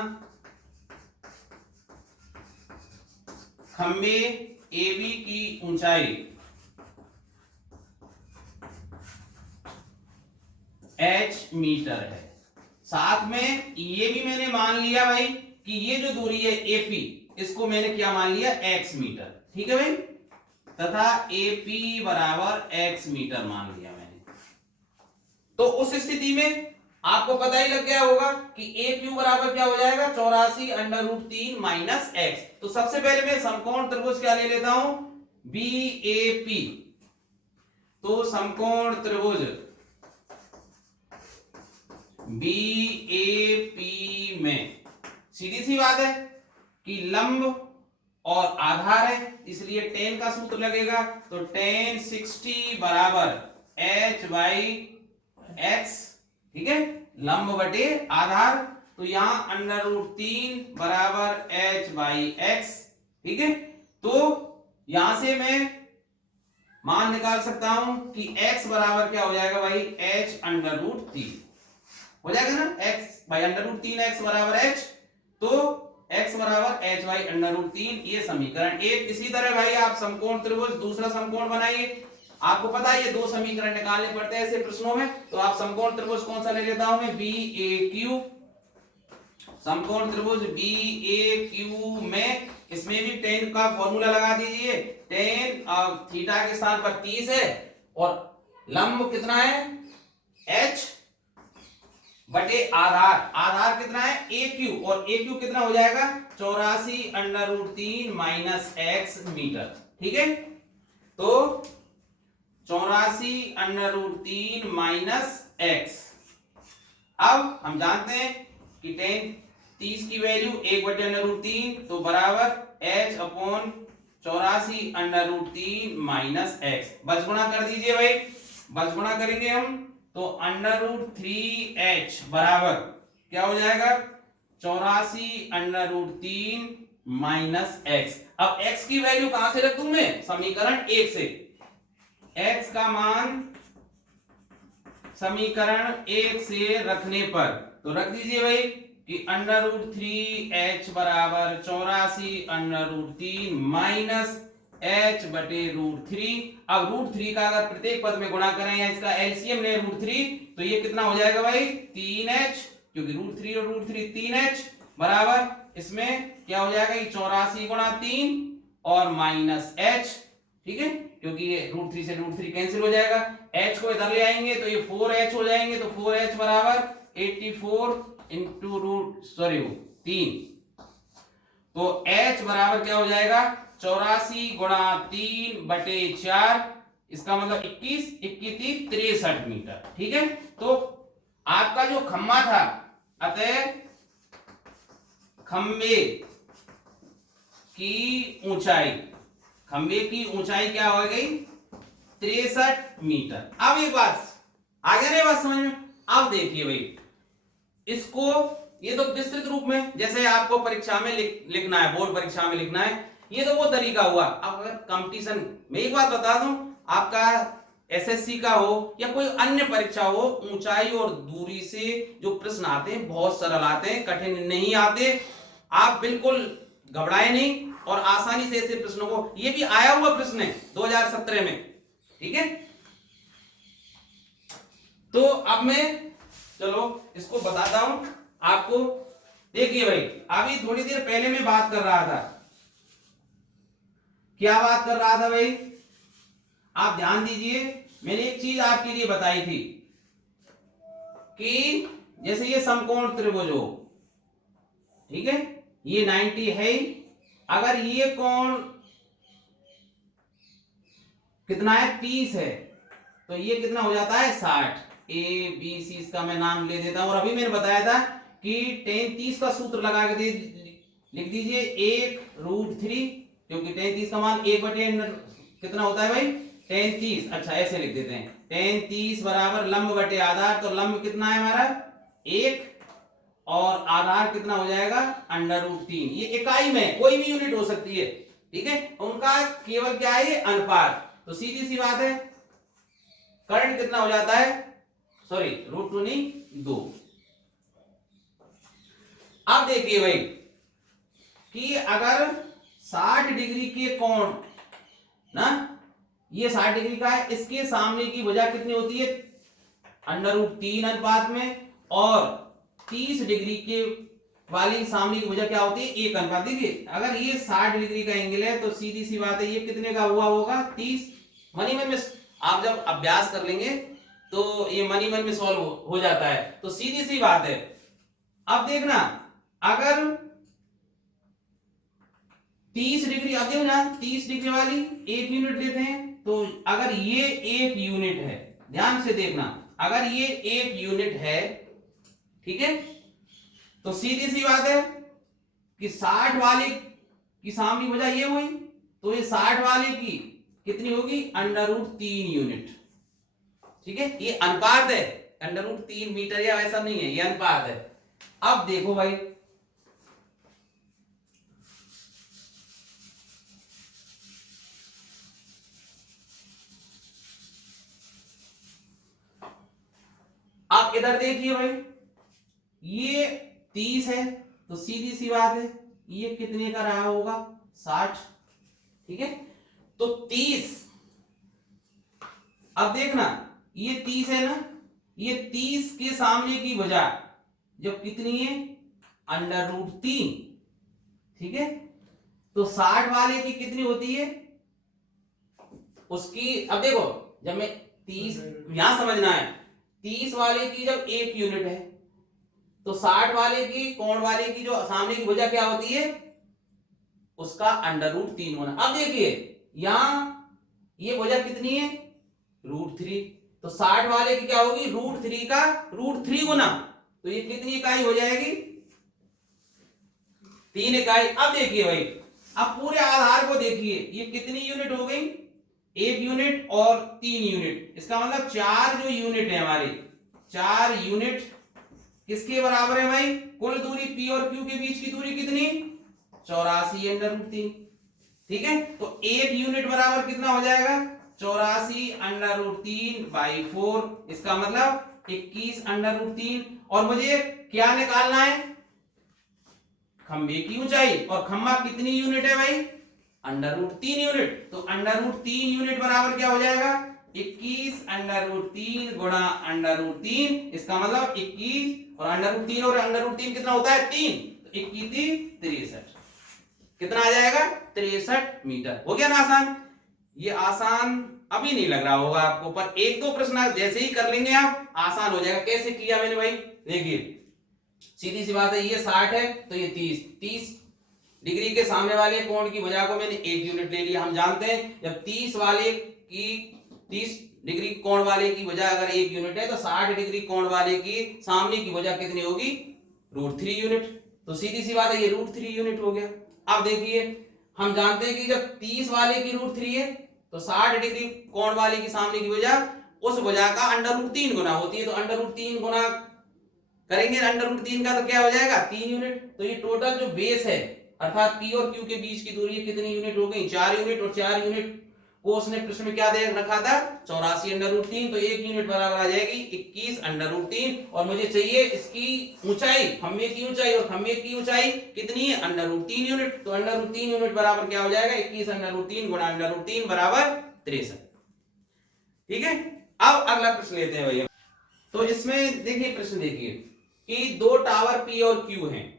खंभे AB की ऊंचाई H मीटर है। साथ में ये भी मैंने मान लिया भाई कि ये जो दूरी है AP, इसको मैंने क्या मान लिया, X मीटर, ठीक है भाई, तथा AP बराबर X मीटर मान लिया मैंने। तो उस स्थिति में आपको पता ही लग गया होगा कि AQ बराबर क्या हो जाएगा, 84√3 माइनस X। तो सबसे पहले मैं समकोण त्रिभुज क्या ले लेता हूं, BAP। तो समकोण त्रिभुज BAP में सीधी सी बात है कि लंब और आधार है, इसलिए tan का सूत्र लगेगा। तो tan 60 बराबर H बाई X, ठीक है, लंब बटे आधार। तो यहां √3 बराबर H बाई X, ठीक है। तो यहां से मैं मान निकाल सकता हूं कि X बराबर क्या हो जाएगा भाई, H √3 हो जाएगा ना, X बाई √3, X बराबर H। तो X बराबर H बाई √3, ये समीकरण एक। इसी तरह भाई आप समकोण त्रिभुज दूसरा समकोण बनाइए। आपको पता है ये दो समीकरण निकालने पड़ते हैं ऐसे प्रश्नों में। तो आप समकोण त्रिभुज कौन सा ले लेता हूं मैं, BAQ। समकोण त्रिभुज BAQ में इसमें भी tan का फॉर्मूला लगा दीजिए। tan थीटा के स्थान पर 30 है और लंब कितना है, H बटे आधार, आधार कितना है, AQ, और AQ कितना हो जाएगा, 84√3 माइनस X मीटर, ठीक है। तो 84√3 माइनस X। अब हम जानते हैं कि tan 30 की वैल्यू 1/√3, तो बराबर H अपॉन 84√3 माइनस X। बचगुणा कर दीजिए भाई, बचगुणा करेंगे हम तो √3H बराबर क्या हो जाएगा, 84√3 माइनस X। अब X की वैल्यू कहां से रख दूं मैं, समीकरण 1 से। X का मान समीकरण 1 से रखने पर तो रख दीजिए भाई कि √3H बराबर 84√3 माइनस H बटे √3। अब √3 का अगर प्रत्येक पद में गुणा करें या इसका एलसीएम लें √3, तो ये कितना हो जाएगा भाई, 3H, क्योंकि √3 और √3 3H बराबर इसमें क्या हो जाएगा, ये 84 गुणा 3 और माइनस H, ठीक है, क्योंकि ये √3 से √3 कैंसिल हो जाएगा। H को इधर ले आएंगे तो ये 4H हो जाएंगे, तो 4H बराबर 84 इंटू रूट 3, तो h बराबर क्या हो जाएगा 84 गुणा 3/4, इसका मतलब 21, 21 63 मीटर। ठीक है, तो आपका जो खम्मा था, अतः खंबे की ऊंचाई, खंबे की ऊंचाई क्या हो गई 63 मीटर। अब एक बात आ गया ना बात समझ में। अब देखिए भाई, इसको ये तो विस्तृत रूप में जैसे आपको परीक्षा में लिखना है, बोर्ड परीक्षा में लिखना है, ये तो वो तरीका हुआ। अब अगर कंपटीशन में एक बात बता दूं, आपका एसएससी का हो या कोई अन्य परीक्षा हो, ऊंचाई और दूरी से जो प्रश्न आते हैं बहुत सरल आते हैं, कठिन नहीं आते। आप बिल्कुल घबराए नहीं और आसानी से ऐसे प्रश्नों को, ये भी आया हुआ प्रश्न है 2017 में। ठीक है, तो अब मैं चलो इसको बताता हूं आपको। देखिए भाई, अभी थोड़ी देर पहले मैं बात कर रहा था, क्या बात कर रहा था भाई, आप ध्यान दीजिए। मैंने एक चीज आपके लिए बताई थी कि जैसे ये समकोण त्रिभुज हो, ठीक है, ये 90 है ही, अगर ये कोण कितना है 30 है, तो ये कितना हो जाता है 60। ए बी सी इसका मैं नाम ले देता हूं। और अभी मैंने बताया था कि tan 30 का सूत्र लगा के लिख दीजिए 1√3, क्योंकि tan 30 का मान 1/, कितना होता है भाई tan 30। अच्छा ऐसे लिख देते हैं, tan 30 बराबर लंब बटे आधार, तो लंब कितना है हमारा 1 और आधार कितना हो जाएगा √3। ये इकाई में कोई भी यूनिट हो सकती है, ठीक है, उनका केवल क्या है ये अनुपात। तो सीधी सी बात है, करंट कितना हो जाता है, सॉरी √2 नहीं 2। अब देखिए भाई कि अगर 60 डिग्री के कोण ना, ये 60 डिग्री का है, इसके सामने की भुजा कितनी होती है √3 अनुपात में, और 30 डिग्री के वाली सामने की भुजा क्या होती है 1 अनुपात। देखिए अगर ये 60 डिग्री का एंगल है तो सीधी सी बात है ये कितने का हुआ होगा 30। मनी मन में आप जब अभ्यास कर लेंगे तो ये मनी मन में सॉल्व हो जाता है, तो सीधी सी बात है। अब देखना अगर 30 डिग्री, अब देखो ना 30 डिग्री वाली 1 यूनिट लेते हैं, तो अगर ये 1 यूनिट है, ध्यान से देखना, अगर ये 1 यूनिट है, ठीक है, तो सीधी सी बात है कि 60 वाले की सामने भुजा ये हुई, तो ये 60 वाले की कितनी होगी √3 यूनिट। ठीक है, ये अनुपात है, √3 मीटर या वैसा नहीं है, ये अनुपात है। अब देखो भाई, अब इधर देखिए भाई, ये 30 है, तो सीधी सी बात है ये कितने का रहा होगा 60। ठीक है, तो 30, अब देखना ये 30 है ना, ये 30 के सामने की भुजा जब कितनी है √3। ठीक है, तो 60 वाले की कितनी होती है उसकी, अब देखो जब मैं 30, यहां समझना है, 30 वाले की जब 1 यूनिट है, तो 60 वाले की कोण वाले की जो सामने की भुजा क्या होती है उसका √3 होना। अब देखिए यहां ये भुजा कितनी है √3, तो 60 वाले की क्या होगी √3 का √3 गुना, तो ये कितनी इकाई हो जाएगी 3 इकाई। अब देखिए भाई, अब पूरे आधार को देखिए, ये कितनी यूनिट हो गई 1 यूनिट और 3 यूनिट, इसका मतलब 4 जो यूनिट है हमारी, 4 यूनिट किसके बराबर है भाई, कुल दूरी P और Q के बीच की दूरी कितनी 84 √3। ठीक है, तो 1 यूनिट बराबर कितना हो जाएगा 84 √3/4, इसका मतलब 21 √3। और मुझे क्या निकालना है खंबे की ऊंचाई, और खंबा कितनी यूनिट है भाई √3 यूनिट, तो √3 यूनिट बराबर क्या हो जाएगा 21 √3 गुणा √3, इसका मतलब 21 और √3 और √3 कितना होता है 3, तो 21 63, कितना आ जाएगा 63 मीटर। हो गया ना आसान, ये आसान अभी नहीं लग रहा होगा आपको, पर एक दो प्रश्न जैसे ही कर लेंगे आप आसान हो जाएगा। कैसे किया मैंने भाई, देखिए सीधी सी बात है, ये 60 है तो ये 30 डिग्री के सामने वाले कोण की भुजा को मैंने 1 यूनिट ले लिया। हम जानते हैं जब 30 डिग्री कोण वाले की भुजा अगर 1 यूनिट है तो 60 डिग्री कोण वाले की सामने की भुजा कितनी होगी, √3 यूनिट। तो सीधी सी बात है ये √3 यूनिट हो गया। अब देखिए हम जानते हैं कि जब 30 वाले की √3 है तो 60 डिग्री कोण वाले की सामने की भुजा उस भुजा का √3 गुना होती है, तो √3 गुना करेंगे √3 का तो क्या हो जाएगा 3 यूनिट। तो ये टोटल जो बेस है अर्थात P और Q के बीच की दूरी कितनी यूनिट हो गई, 4 यूनिट। और 4 यूनिट को उसने प्रश्न में क्या दे रखा था, 84 √3, तो 1 यूनिट बराबर आ जाएगी 21 √3। और मुझे चाहिए इसकी ऊंचाई, खंभे की ऊंचाई, और खंभे की ऊंचाई कितनी है √3 यूनिट। तो √3 यूनिट बराबर क्या हो जाएगा 21 √3 गुणा √3 बराबर 63। ठीक है, अब अगला प्रश्न लेते हैं भैया। तो इसमें देखिए प्रश्न देखिए कि दो टावर P और Q हैं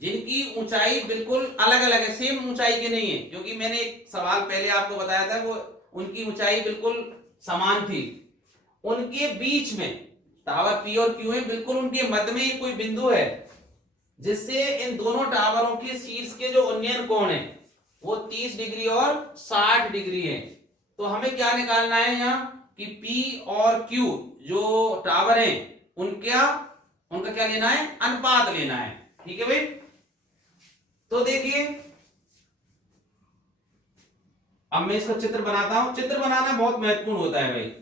जिनकी ऊंचाई बिल्कुल अलग अलग है, सेम ऊंचाई के नहीं है, क्योंकि मैंने एक सवाल पहले आपको बताया था वो उनकी ऊंचाई बिल्कुल समान थी। उनके बीच में टावर P और Q है, बिल्कुल उनके मध्य में कोई बिंदु है जिससे इन दोनों टावरों के शीर्ष के जो उन्नयन कोण है वो 30 डिग्री और 60 डिग्री है। तो हमें क्या निकालना है यहाँ कि P और Q जो टावर है उनका क्या लेना है, अनुपात लेना है। ठीक है भाई, तो देखिए अब मैं इसका चित्र बनाता हूं। चित्र बनाना बहुत महत्वपूर्ण होता है भाई।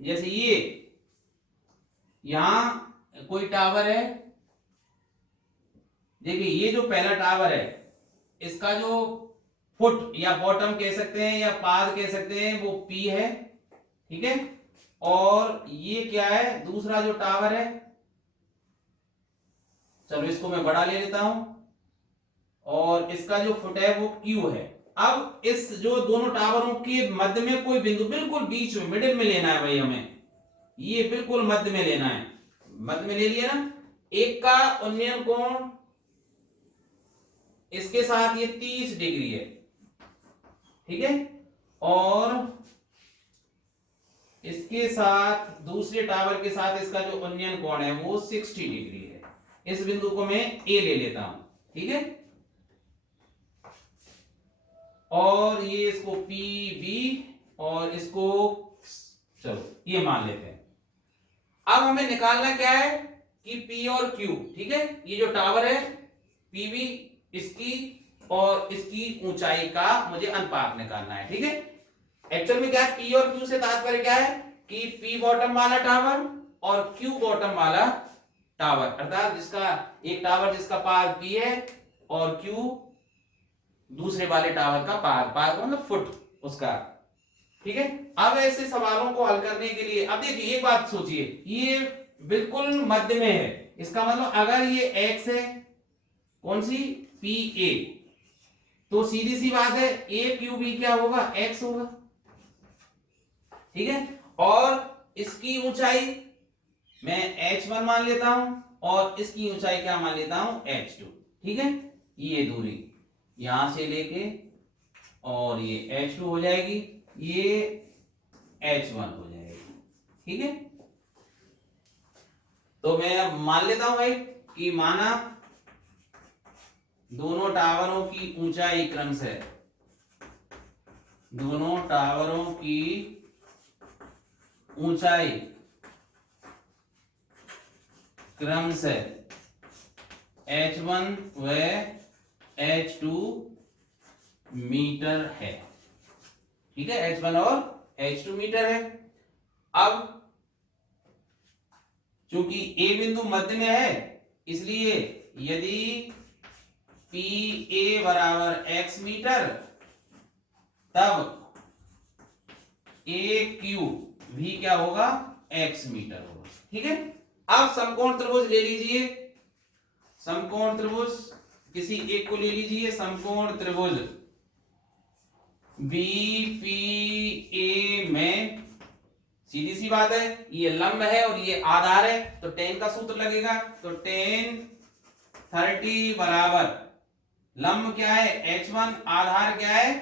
जैसे ये यहां कोई टावर है, देखिए ये जो पहला टावर है इसका जो फुट या बॉटम कह सकते हैं या पाद कह सकते हैं वो P है। ठीक है, और ये क्या है, दूसरा जो टावर है, चलो इसको मैं बड़ा ले लेता हूं, और इसका जो फुट है वो Q है। अब इस जो दोनों टावरों के मध्य में कोई बिंदु बिल्कुल बीच में मिडिल में लेना है भाई हमें, ये बिल्कुल मध्य में लेना है। मध्य में ले लिया ना, एक का उन्नयन कोण इसके साथ ये 30 डिग्री है। ठीक है, और इसके साथ दूसरे टावर के साथ इसका जो उन्नयन कोण है वो 60 डिग्री है। इस बिंदु को मैं A ले लेता हूं। ठीक है, और ये इसको PB और इसको चलो ये मान लेते हैं। अब हमें निकालना क्या है कि P और Q, ठीक है, ये जो टावर है PB इसकी और इसकी ऊंचाई का मुझे अनुपात निकालना है। ठीक है, एक्चुअल में क्या है, P और Q से तात्पर्य क्या है कि P बॉटम वाला टावर और Q बॉटम वाला टावर, अर्थात जिसका एक टावर जिसका पाद P है और Q दूसरे वाले टावर का पाद मतलब फुट उसका। ठीक है, अब ऐसे सवालों को हल करने के लिए अब देखिए एक बात सोचिए, ये बिल्कुल मध्य में है, इसका मतलब अगर ये x है, कौन सी PA, तो सीधी सी बात है AQB क्या होगा, x होगा। ठीक है, और इसकी ऊंचाई मैं h1 मान लेता हूं और इसकी ऊंचाई क्या मान लेता हूं, h2। ठीक है, ये दूरी यहां से लेके और ये h2 हो जाएगी, ये h1 हो जाएगी। ठीक है, तो मैं अब मान लेता हूं भाई कि माना दोनों टावरों की ऊंचाई क्रमशः, दोनों टावरों की ऊंचाई क्रमशः h1 व h2 मीटर है। ठीक है, h1 और h2 मीटर है। अब चूंकि A बिंदु मध्य में है इसलिए यदि PA बराबर x मीटर तब AQ भी क्या होगा, x मीटर होगा। ठीक है, अब समकोण त्रिभुज ले लीजिए, समकोण त्रिभुज किसी एक को ले लीजिए, समकोण त्रिभुज BPA में सीधी सी बात है ये लंब है और ये आधार है, तो tan का सूत्र लगेगा। तो tan 30 बराबर लंब क्या है h1, आधार क्या है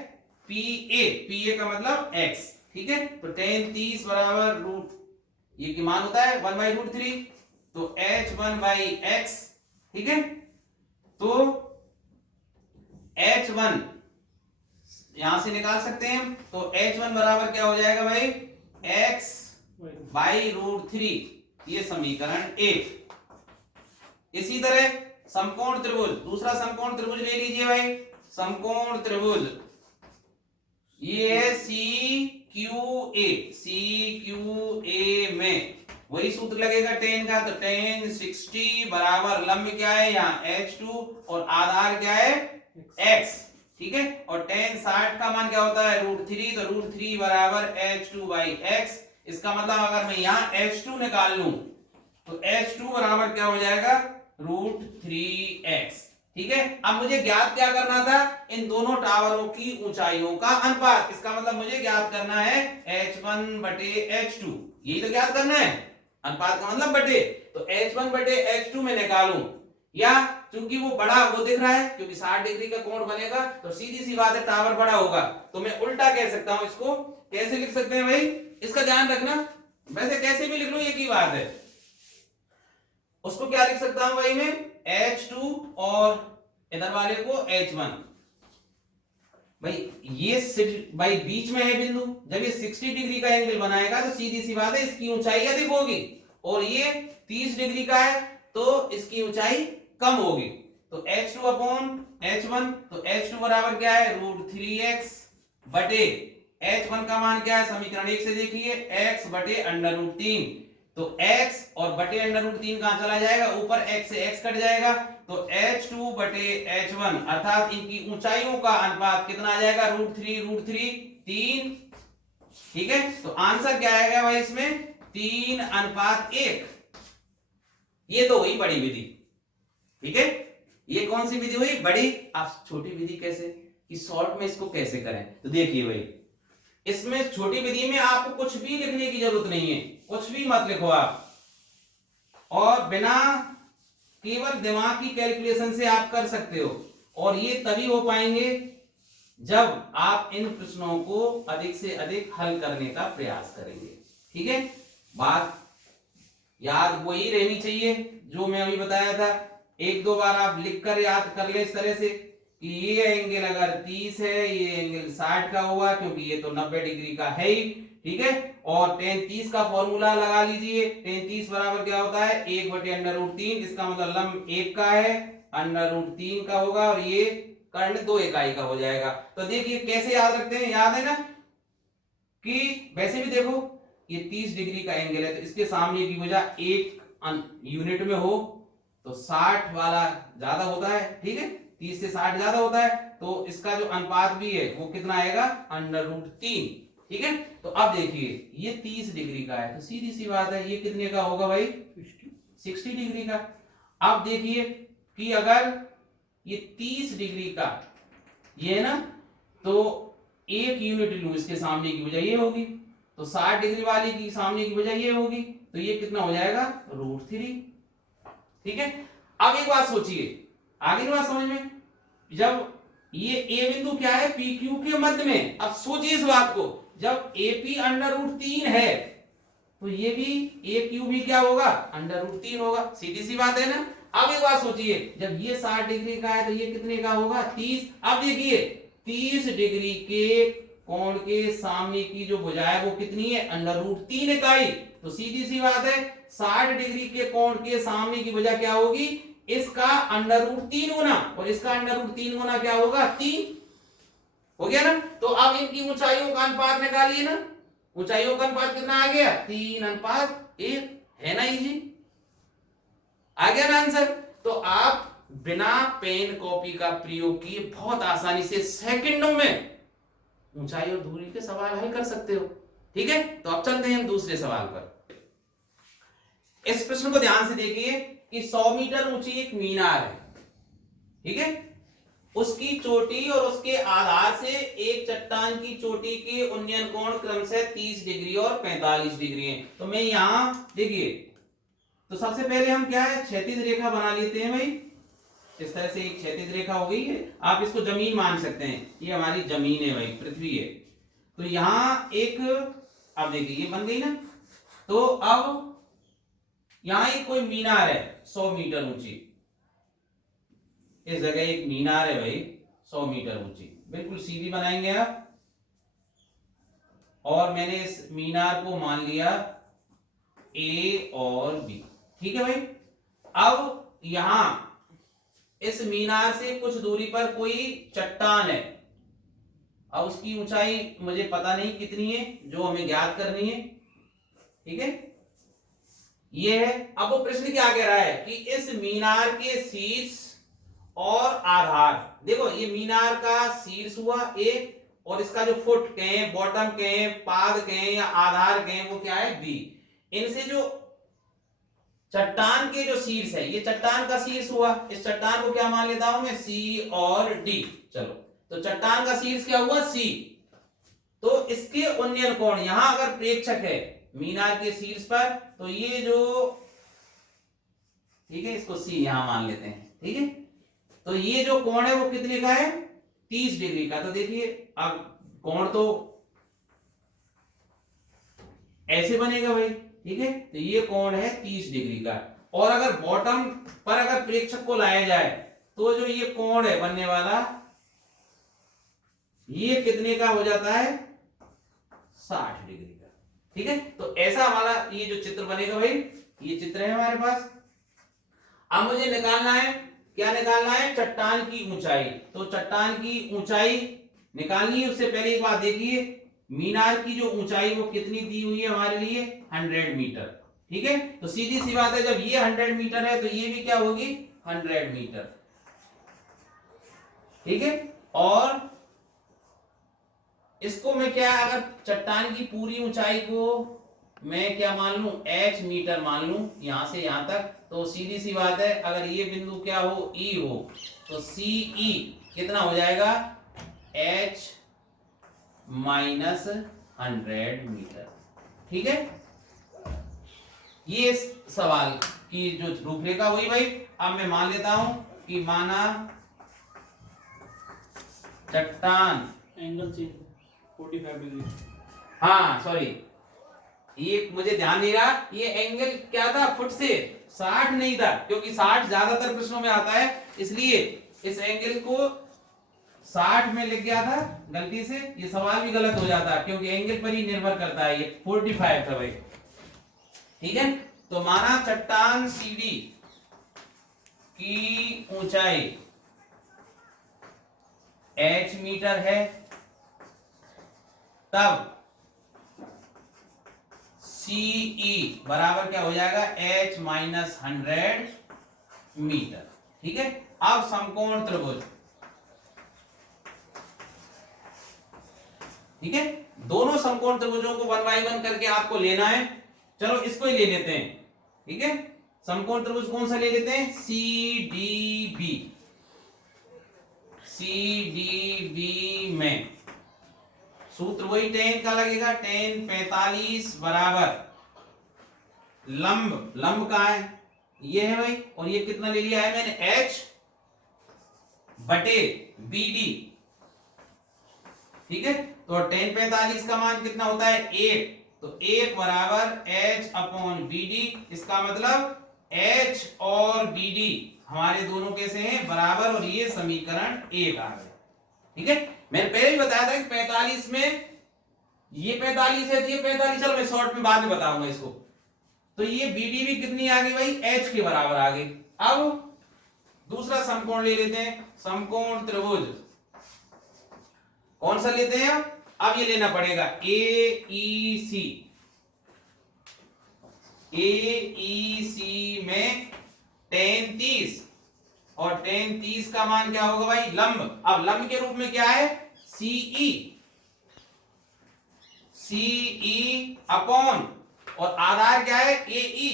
पी ए का मतलब x, ठीक है। तो tan 30 बराबर रूट, ये की मान होता है 1/√3, तो h1/x, ठीक है। तो h1 यहां से निकाल सकते हैं, तो h1 बराबर क्या हो जाएगा भाई, x/√3, ये समीकरण 1। इसी तरह समकोण त्रिभुज, दूसरा समकोण त्रिभुज ले लीजिए भाई। समकोण त्रिभुज ये है CQA में वही सूत्र लगेगा tan का, तो tan 60 बराबर लंब क्या है यहाँ h2 और आधार क्या है x, ठीक है। और tan 60 का मान क्या होता है √3, तो √3 बराबर h2/x। इसका मतलब अगर मैं यहाँ h2 निकाल लूं तो h2 बराबर क्या हो जाएगा √3x, ठीक है। अब मुझे ज्ञात क्या करना था, इन दोनों टावरों की ऊंचाइयों का अनुपात। इसका मतलब मुझे ज्ञात करना है h1/h2, यही तो ज्ञात करना है, अनुपात का मतलब बटे। तो h1/h2 में निकालूं, या चूंकि वो बड़ा वो दिख रहा है क्योंकि 60 डिग्री का कोण बनेगा, तो सीधी सी बात है टावर बड़ा होगा, तो मैं उल्टा कह सकता हूं। इसको कैसे लिख सकते हैं भाई, इसका ध्यान रखना, वैसे कैसे भी लिख लो एक ही बात है। उसको क्या लिख सकता हूं भाई मैं h2 और इधर वाले को h1। भाई ये भाई बीच में है बिंदु, जब ये 60 डिग्री का एंगल बनाएगा तो सीधी सी बात है इसकी ऊंचाई अधिक होगी, और ये 30 डिग्री का है तो इसकी ऊंचाई कम होगी। तो h2/h1, तो h2 बराबर क्या है √3x बटे h1 का मान क्या है, समीकरण 1 से देखिए x/√3। तो x और बटे √3 कहां चला जाएगा, ऊपर x से x कट जाएगा, तो h2/h1 अर्थात इनकी ऊंचाइयों का अनुपात कितना आ जाएगा √3 3, ठीक है। तो आंसर क्या आएगा भाई इसमें 3:1। ये तो हुई बड़ी विधि, ठीक है। ये कौन सी विधि हुई बड़ी। आप छोटी विधि कैसे, कि शॉर्ट में इसको कैसे करें, तो देखिए भाई इसमें छोटी विधि में आपको कुछ भी लिखने की जरूरत नहीं है, कुछ भी मत लिखो आप, और बिना केवल दिमाग की कैलकुलेशन से आप कर सकते हो। और ये तभी हो पाएंगे जब आप इन प्रश्नों को अधिक से अधिक हल करने का प्रयास करेंगे, ठीक है। बात याद वही रहनी चाहिए जो मैं अभी बताया था। एक दो बार आप लिखकर याद कर ले इस तरह से कि ये एंगल अगर 30 है, ये एंगल 60 का हुआ, क्योंकि ये तो 90 डिग्री का है ही, ठीक है। और tan 30 का फॉर्मूला लगा लीजिए, tan 30 बराबर क्या होता है 1/√3। इसका मतलब लंब 1 का है, √3 का होगा, और ये कर्ण 2 इकाई का हो जाएगा। तो देखिए कैसे याद रखते हैं, याद है ना, कि वैसे भी देखो ये 30 डिग्री का एंगल है, तो इसके सामने की भुजा 1 यूनिट में हो तो 60 वाला ज्यादा होता है, ठीक है, 30 से 60 ज्यादा होता है, तो इसका जो अनुपात भी है वो कितना आएगा √3, ठीक है। तो अब देखिए ये 30 डिग्री का है, तो सीधी सी बात है ये कितने का होगा भाई 60 डिग्री का। अब देखिए कि अगर ये 30 डिग्री का ये है ना, तो 1 यूनिट लूं, इसके सामने की वजह ये होगी, तो 60 डिग्री वाली की सामने की वजह ये होगी, तो ये कितना हो जाएगा √3, ठीक है। अब एक बात सोचिए, आगे की बात समझ में, जब ये ए बिंदु क्या है पी क्यू के मध्य में, अब सोचिए इस बात को, जब AP √3 है तो ये भी ए क्यू भी क्या होगा √3 होगा, सीधी सी बात है ना। अब एक बात सोचिए, जब ये 60 डिग्री का है तो ये कितने का होगा 30। अब देखिए 30 डिग्री के कोण के सामने की जो भुजा है वो कितनी है √3 इकाई, तो सीधी सी बात है 60 डिग्री के कोण के सामने की भुजा क्या होगी, इसका √3 गुना, और इसका √3 गुना क्या होगा 3, हो गया ना। तो अब इनकी ऊंचाइयों का अनुपात निकालिए ना, ऊंचाइयों का अनुपात कितना आ गया 3:1, है ना इजी, आ गया ना आंसर। तो आप बिना पेन कॉपी का प्रयोग किए बहुत आसानी से सेकंडों में ऊंचाई और दूरी के सवाल हल कर सकते हो, ठीक है। तो अब चलते हैं हम दूसरे सवाल पर। इस प्रश्न को ध्यान से देखिए कि 100 मीटर ऊंची एक मीनार है, ठीक है, उसकी चोटी और उसके आधार से एक चट्टान की चोटी के उन्नयन कोण क्रमशः 30 डिग्री और 45 डिग्री है। तो मैं यहां देखिए, तो सबसे पहले हम क्या है क्षैतिज रेखा बना लेते हैं भाई, इस तरह से एक क्षैतिज रेखा हो गई है, आप इसको जमीन मान सकते हैं, ये हमारी जमीन है भाई, पृथ्वी है। तो यहां एक, अब देखिए ये बन गई ना, तो अब यहां एक कोई मीनार है 100 मीटर ऊंची, इस जगह एक मीनार है भाई 100 मीटर ऊंची, बिल्कुल सीधी बनाएंगे आप, और मैंने इस मीनार को मान लिया ए और बी, ठीक है भाई। अब यहां इस मीनार से कुछ दूरी पर कोई चट्टान है, अब उसकी ऊंचाई मुझे पता नहीं कितनी है, जो हमें ज्ञात करनी है, ठीक है, ये है। अब वो प्रश्न क्या कह रहा है कि इस मीनार के शीर्ष और आधार, देखो ये मीनार का शीर्ष हुआ ए, और इसका जो फुट कहें, बॉटम कहें, पाद कहें या आधार कहें, वो क्या है बी। इनसे जो चट्टान के जो शीर्ष है, ये चट्टान का शीर्ष हुआ, इस चट्टान को क्या मान लेता हूं मैं, सी और डी। चलो, तो चट्टान का शीर्ष क्या हुआ, सी, तो इसके उन्नयन कोण, यहां अगर प्रेक्षक है मीनार के शीर्ष पर, तो ये जो, ठीक है, इसको सी यहां मान लेते हैं, ठीक है, तो ये जो कोण है वो कितने का है, 30 डिग्री का। तो देखिए अब कोण तो ऐसे बनेगा भाई, ठीक है, तो ये कोण है 30 डिग्री का। और अगर बॉटम पर अगर प्रेक्षक को लाया जाए, तो जो ये कोण है बनने वाला, ये कितने का हो जाता है, 60 डिग्री का, ठीक है। तो ऐसा हमारा ये जो चित्र बनेगा भाई, ये चित्र है हमारे पास। अब मुझे निकालना है, क्या निकालना है, चट्टान की ऊंचाई। तो चट्टान की ऊंचाई निकालनी है, उससे पहले एक बात देखिए, मीनार की जो ऊंचाई वो कितनी दी हुई है हमारे लिए, 100 मीटर, ठीक है। तो सीधी सी बात है, जब ये 100 मीटर है तो ये भी क्या होगी, 100 मीटर, ठीक है। और इसको मैं क्या, अगर चट्टान की पूरी ऊंचाई को मैं क्या मान लूं, h मीटर मान लूं, यहां से यहां तक, तो सीधी सी बात है, अगर ये बिंदु क्या हो, E हो, तो CE कितना हो जाएगा, h माइनस 100 मीटर, ठीक है। ये सवाल की जो रूपरेखा हुई भाई। अब मैं मान लेता हूं कि माना चट्टान, एंगल चेंज 45 डिग्री, हाँ सॉरी, ये मुझे ध्यान नहीं रहा, ये एंगल क्या था, फुट से 60 नहीं था, क्योंकि 60 ज्यादातर प्रश्नों में आता है, इसलिए इस एंगल को 60 में लिख गया था गलती से, ये सवाल भी गलत हो जाता क्योंकि एंगल पर ही निर्भर करता है, ये 45 था भाई, ठीक है। तो माना चट्टान सीडी की ऊंचाई h मीटर है, तब CE बराबर क्या हो जाएगा, h माइनस 100 मीटर, ठीक है। अब समकोण त्रिभुज, ठीक है, दोनों समकोण त्रिभुजों को 1 बाय 1 करके आपको लेना है। चलो इसको ही ले लेते हैं, ठीक है। समकोण त्रिभुज कौन सा ले लेते हैं, CDB। CDB में सूत्र वही tan का लगेगा, tan 45 बराबर लंब, लंब का है ये है भाई, और ये कितना ले लिया है मैंने, h बटे BD, ठीक है। तो tan 45 का मान कितना होता है, 1, तो 1 बराबर h अपॉन BD, इसका मतलब h और BD हमारे दोनों कैसे हैं, बराबर, और ये समीकरण 1 आ गया, ठीक है। मैंने पहले ही बताया था कि 45 में ये 45 है, तो ये 45, चलो मैं शॉर्ट में बाद में बताऊंगा इसको। तो ये BD भी कितनी आ गई भाई, h के बराबर आ गई। अब दूसरा समकोण ले लेते हैं, समकोण त्रिभुज कौन सा लेते हैं, अब ये लेना पड़ेगा AEC। AEC में tan 30, और tan 30 का मान क्या होगा भाई, लंब। अब लंब के रूप में क्या है, CE, CE अपॉन, और आधार क्या है, AE,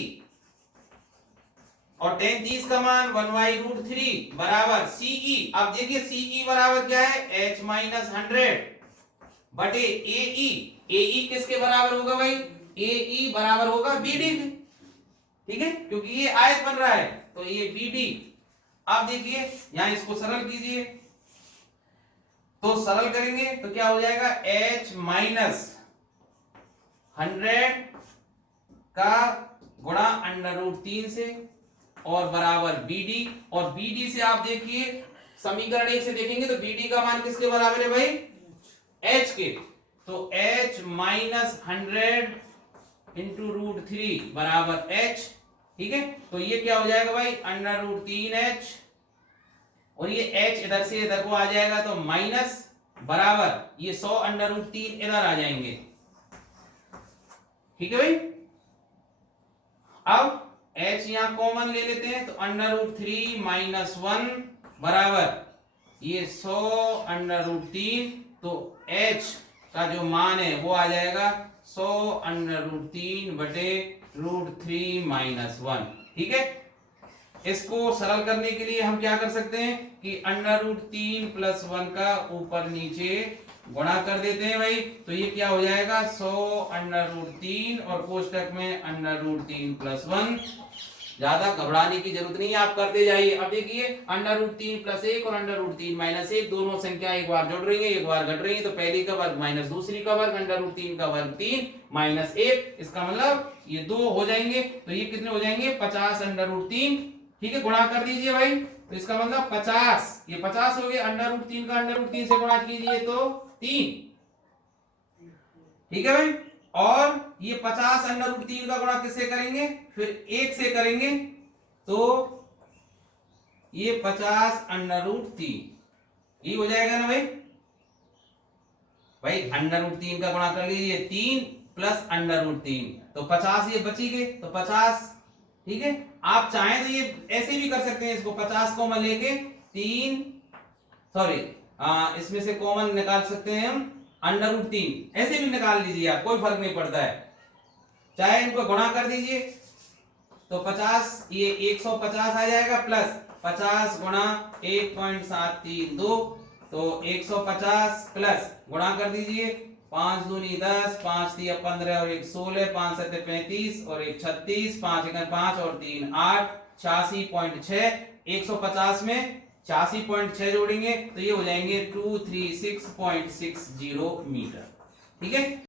और tan 30 का मान 1/√3 बराबर CE। अब देखिए CE बराबर क्या है, h माइनस 100 बटे AE। AE किसके बराबर होगा भाई, AE बराबर होगा BD के, ठीक है, क्योंकि ये आयत बन रहा है, तो ये BD। आप देखिए यहां इसको सरल कीजिए, तो सरल करेंगे तो क्या हो जाएगा, h माइनस 100 का गुणा अंडर रूट 3 से और बराबर BD, और BD से आप देखिए समीकरण 1 से देखेंगे तो BD का मान किसके बराबर है भाई, h के, तो h माइनस 100 इंटू √3 बराबर h, ठीक है। तो ये क्या हो जाएगा भाई, अंडर √3h, और ये h इधर से इधर को आ जाएगा तो माइनस बराबर ये 100 अंडर √3 इधर आ जाएंगे, ठीक है भाई। अब h यहां कॉमन ले लेते हैं तो अंडर √3 माइनस 1 बराबर ये 100 अंडर √3, तो h का जो मान है वो आ जाएगा 100 अंडर √3 बटे √3 माइनस 1, ठीक है। इसको सरल करने के लिए हम क्या कर सकते हैं कि अंडर √3 प्लस 1 का ऊपर नीचे गुणा कर देते हैं भाई, तो ये क्या हो जाएगा 100 अंडर √3 और कोष्टक में अंडर √3 प्लस 1। ज्यादा घबराने की जरूरत नहीं है, आप करते जाइए। अब देखिए अंडर √3 प्लस 1 और अंडर √3 माइनस 1 दोनों संख्या एक बार जुड़ रही है, एक बार घट रही है, तो पहली का वर्ग माइनस दूसरी का वर्ग, अंडर √3 का वर्ग 3 माइनस 1, इसका मतलब ये 2 हो जाएंगे, तो ये कितने हो जाएंगे 50 अंडर √3, ठीक है। गुणा कर दीजिए भाई, तो इसका मतलब 50, ये 50 हो गए, अंडर √3 का अंडर √3 से गुणा कीजिए तो 3, ठीक है भाई। और ये 50 अंडर √3 का गुणा किससे करेंगे, फिर 1 से करेंगे, तो ये 50 अंडर √3 ये हो जाएगा ना भाई, भाई अंडर √3 का गुणा कर लीजिए 3 प्लस अंडर √3, तो 50 ये बची गए, तो 50, ठीक है। आप चाहें तो ये ऐसे भी कर सकते हैं, इसको 50 कॉमन लेके 3 सॉरी इसमें से कॉमन निकाल सकते हैं हम अंडर √3, ऐसे भी निकाल लीजिए आप, कोई फर्क नहीं पड़ता है, चाहे इनको गुणा कर दीजिए तो 50 ये 150 आ जाएगा, प्लस 50 गुणा 1.732, तो 150 प्लस गुणा कर दीजिए 5 दूनी 10, 5 तिया 15 और 1 16, 5 7 35 और 1 36, 5 1 5 और 3 8, 86.6, 150 में 86.6 जोड़ेंगे तो ये हो जाएंगे 236.60 मीटर, ठीक है।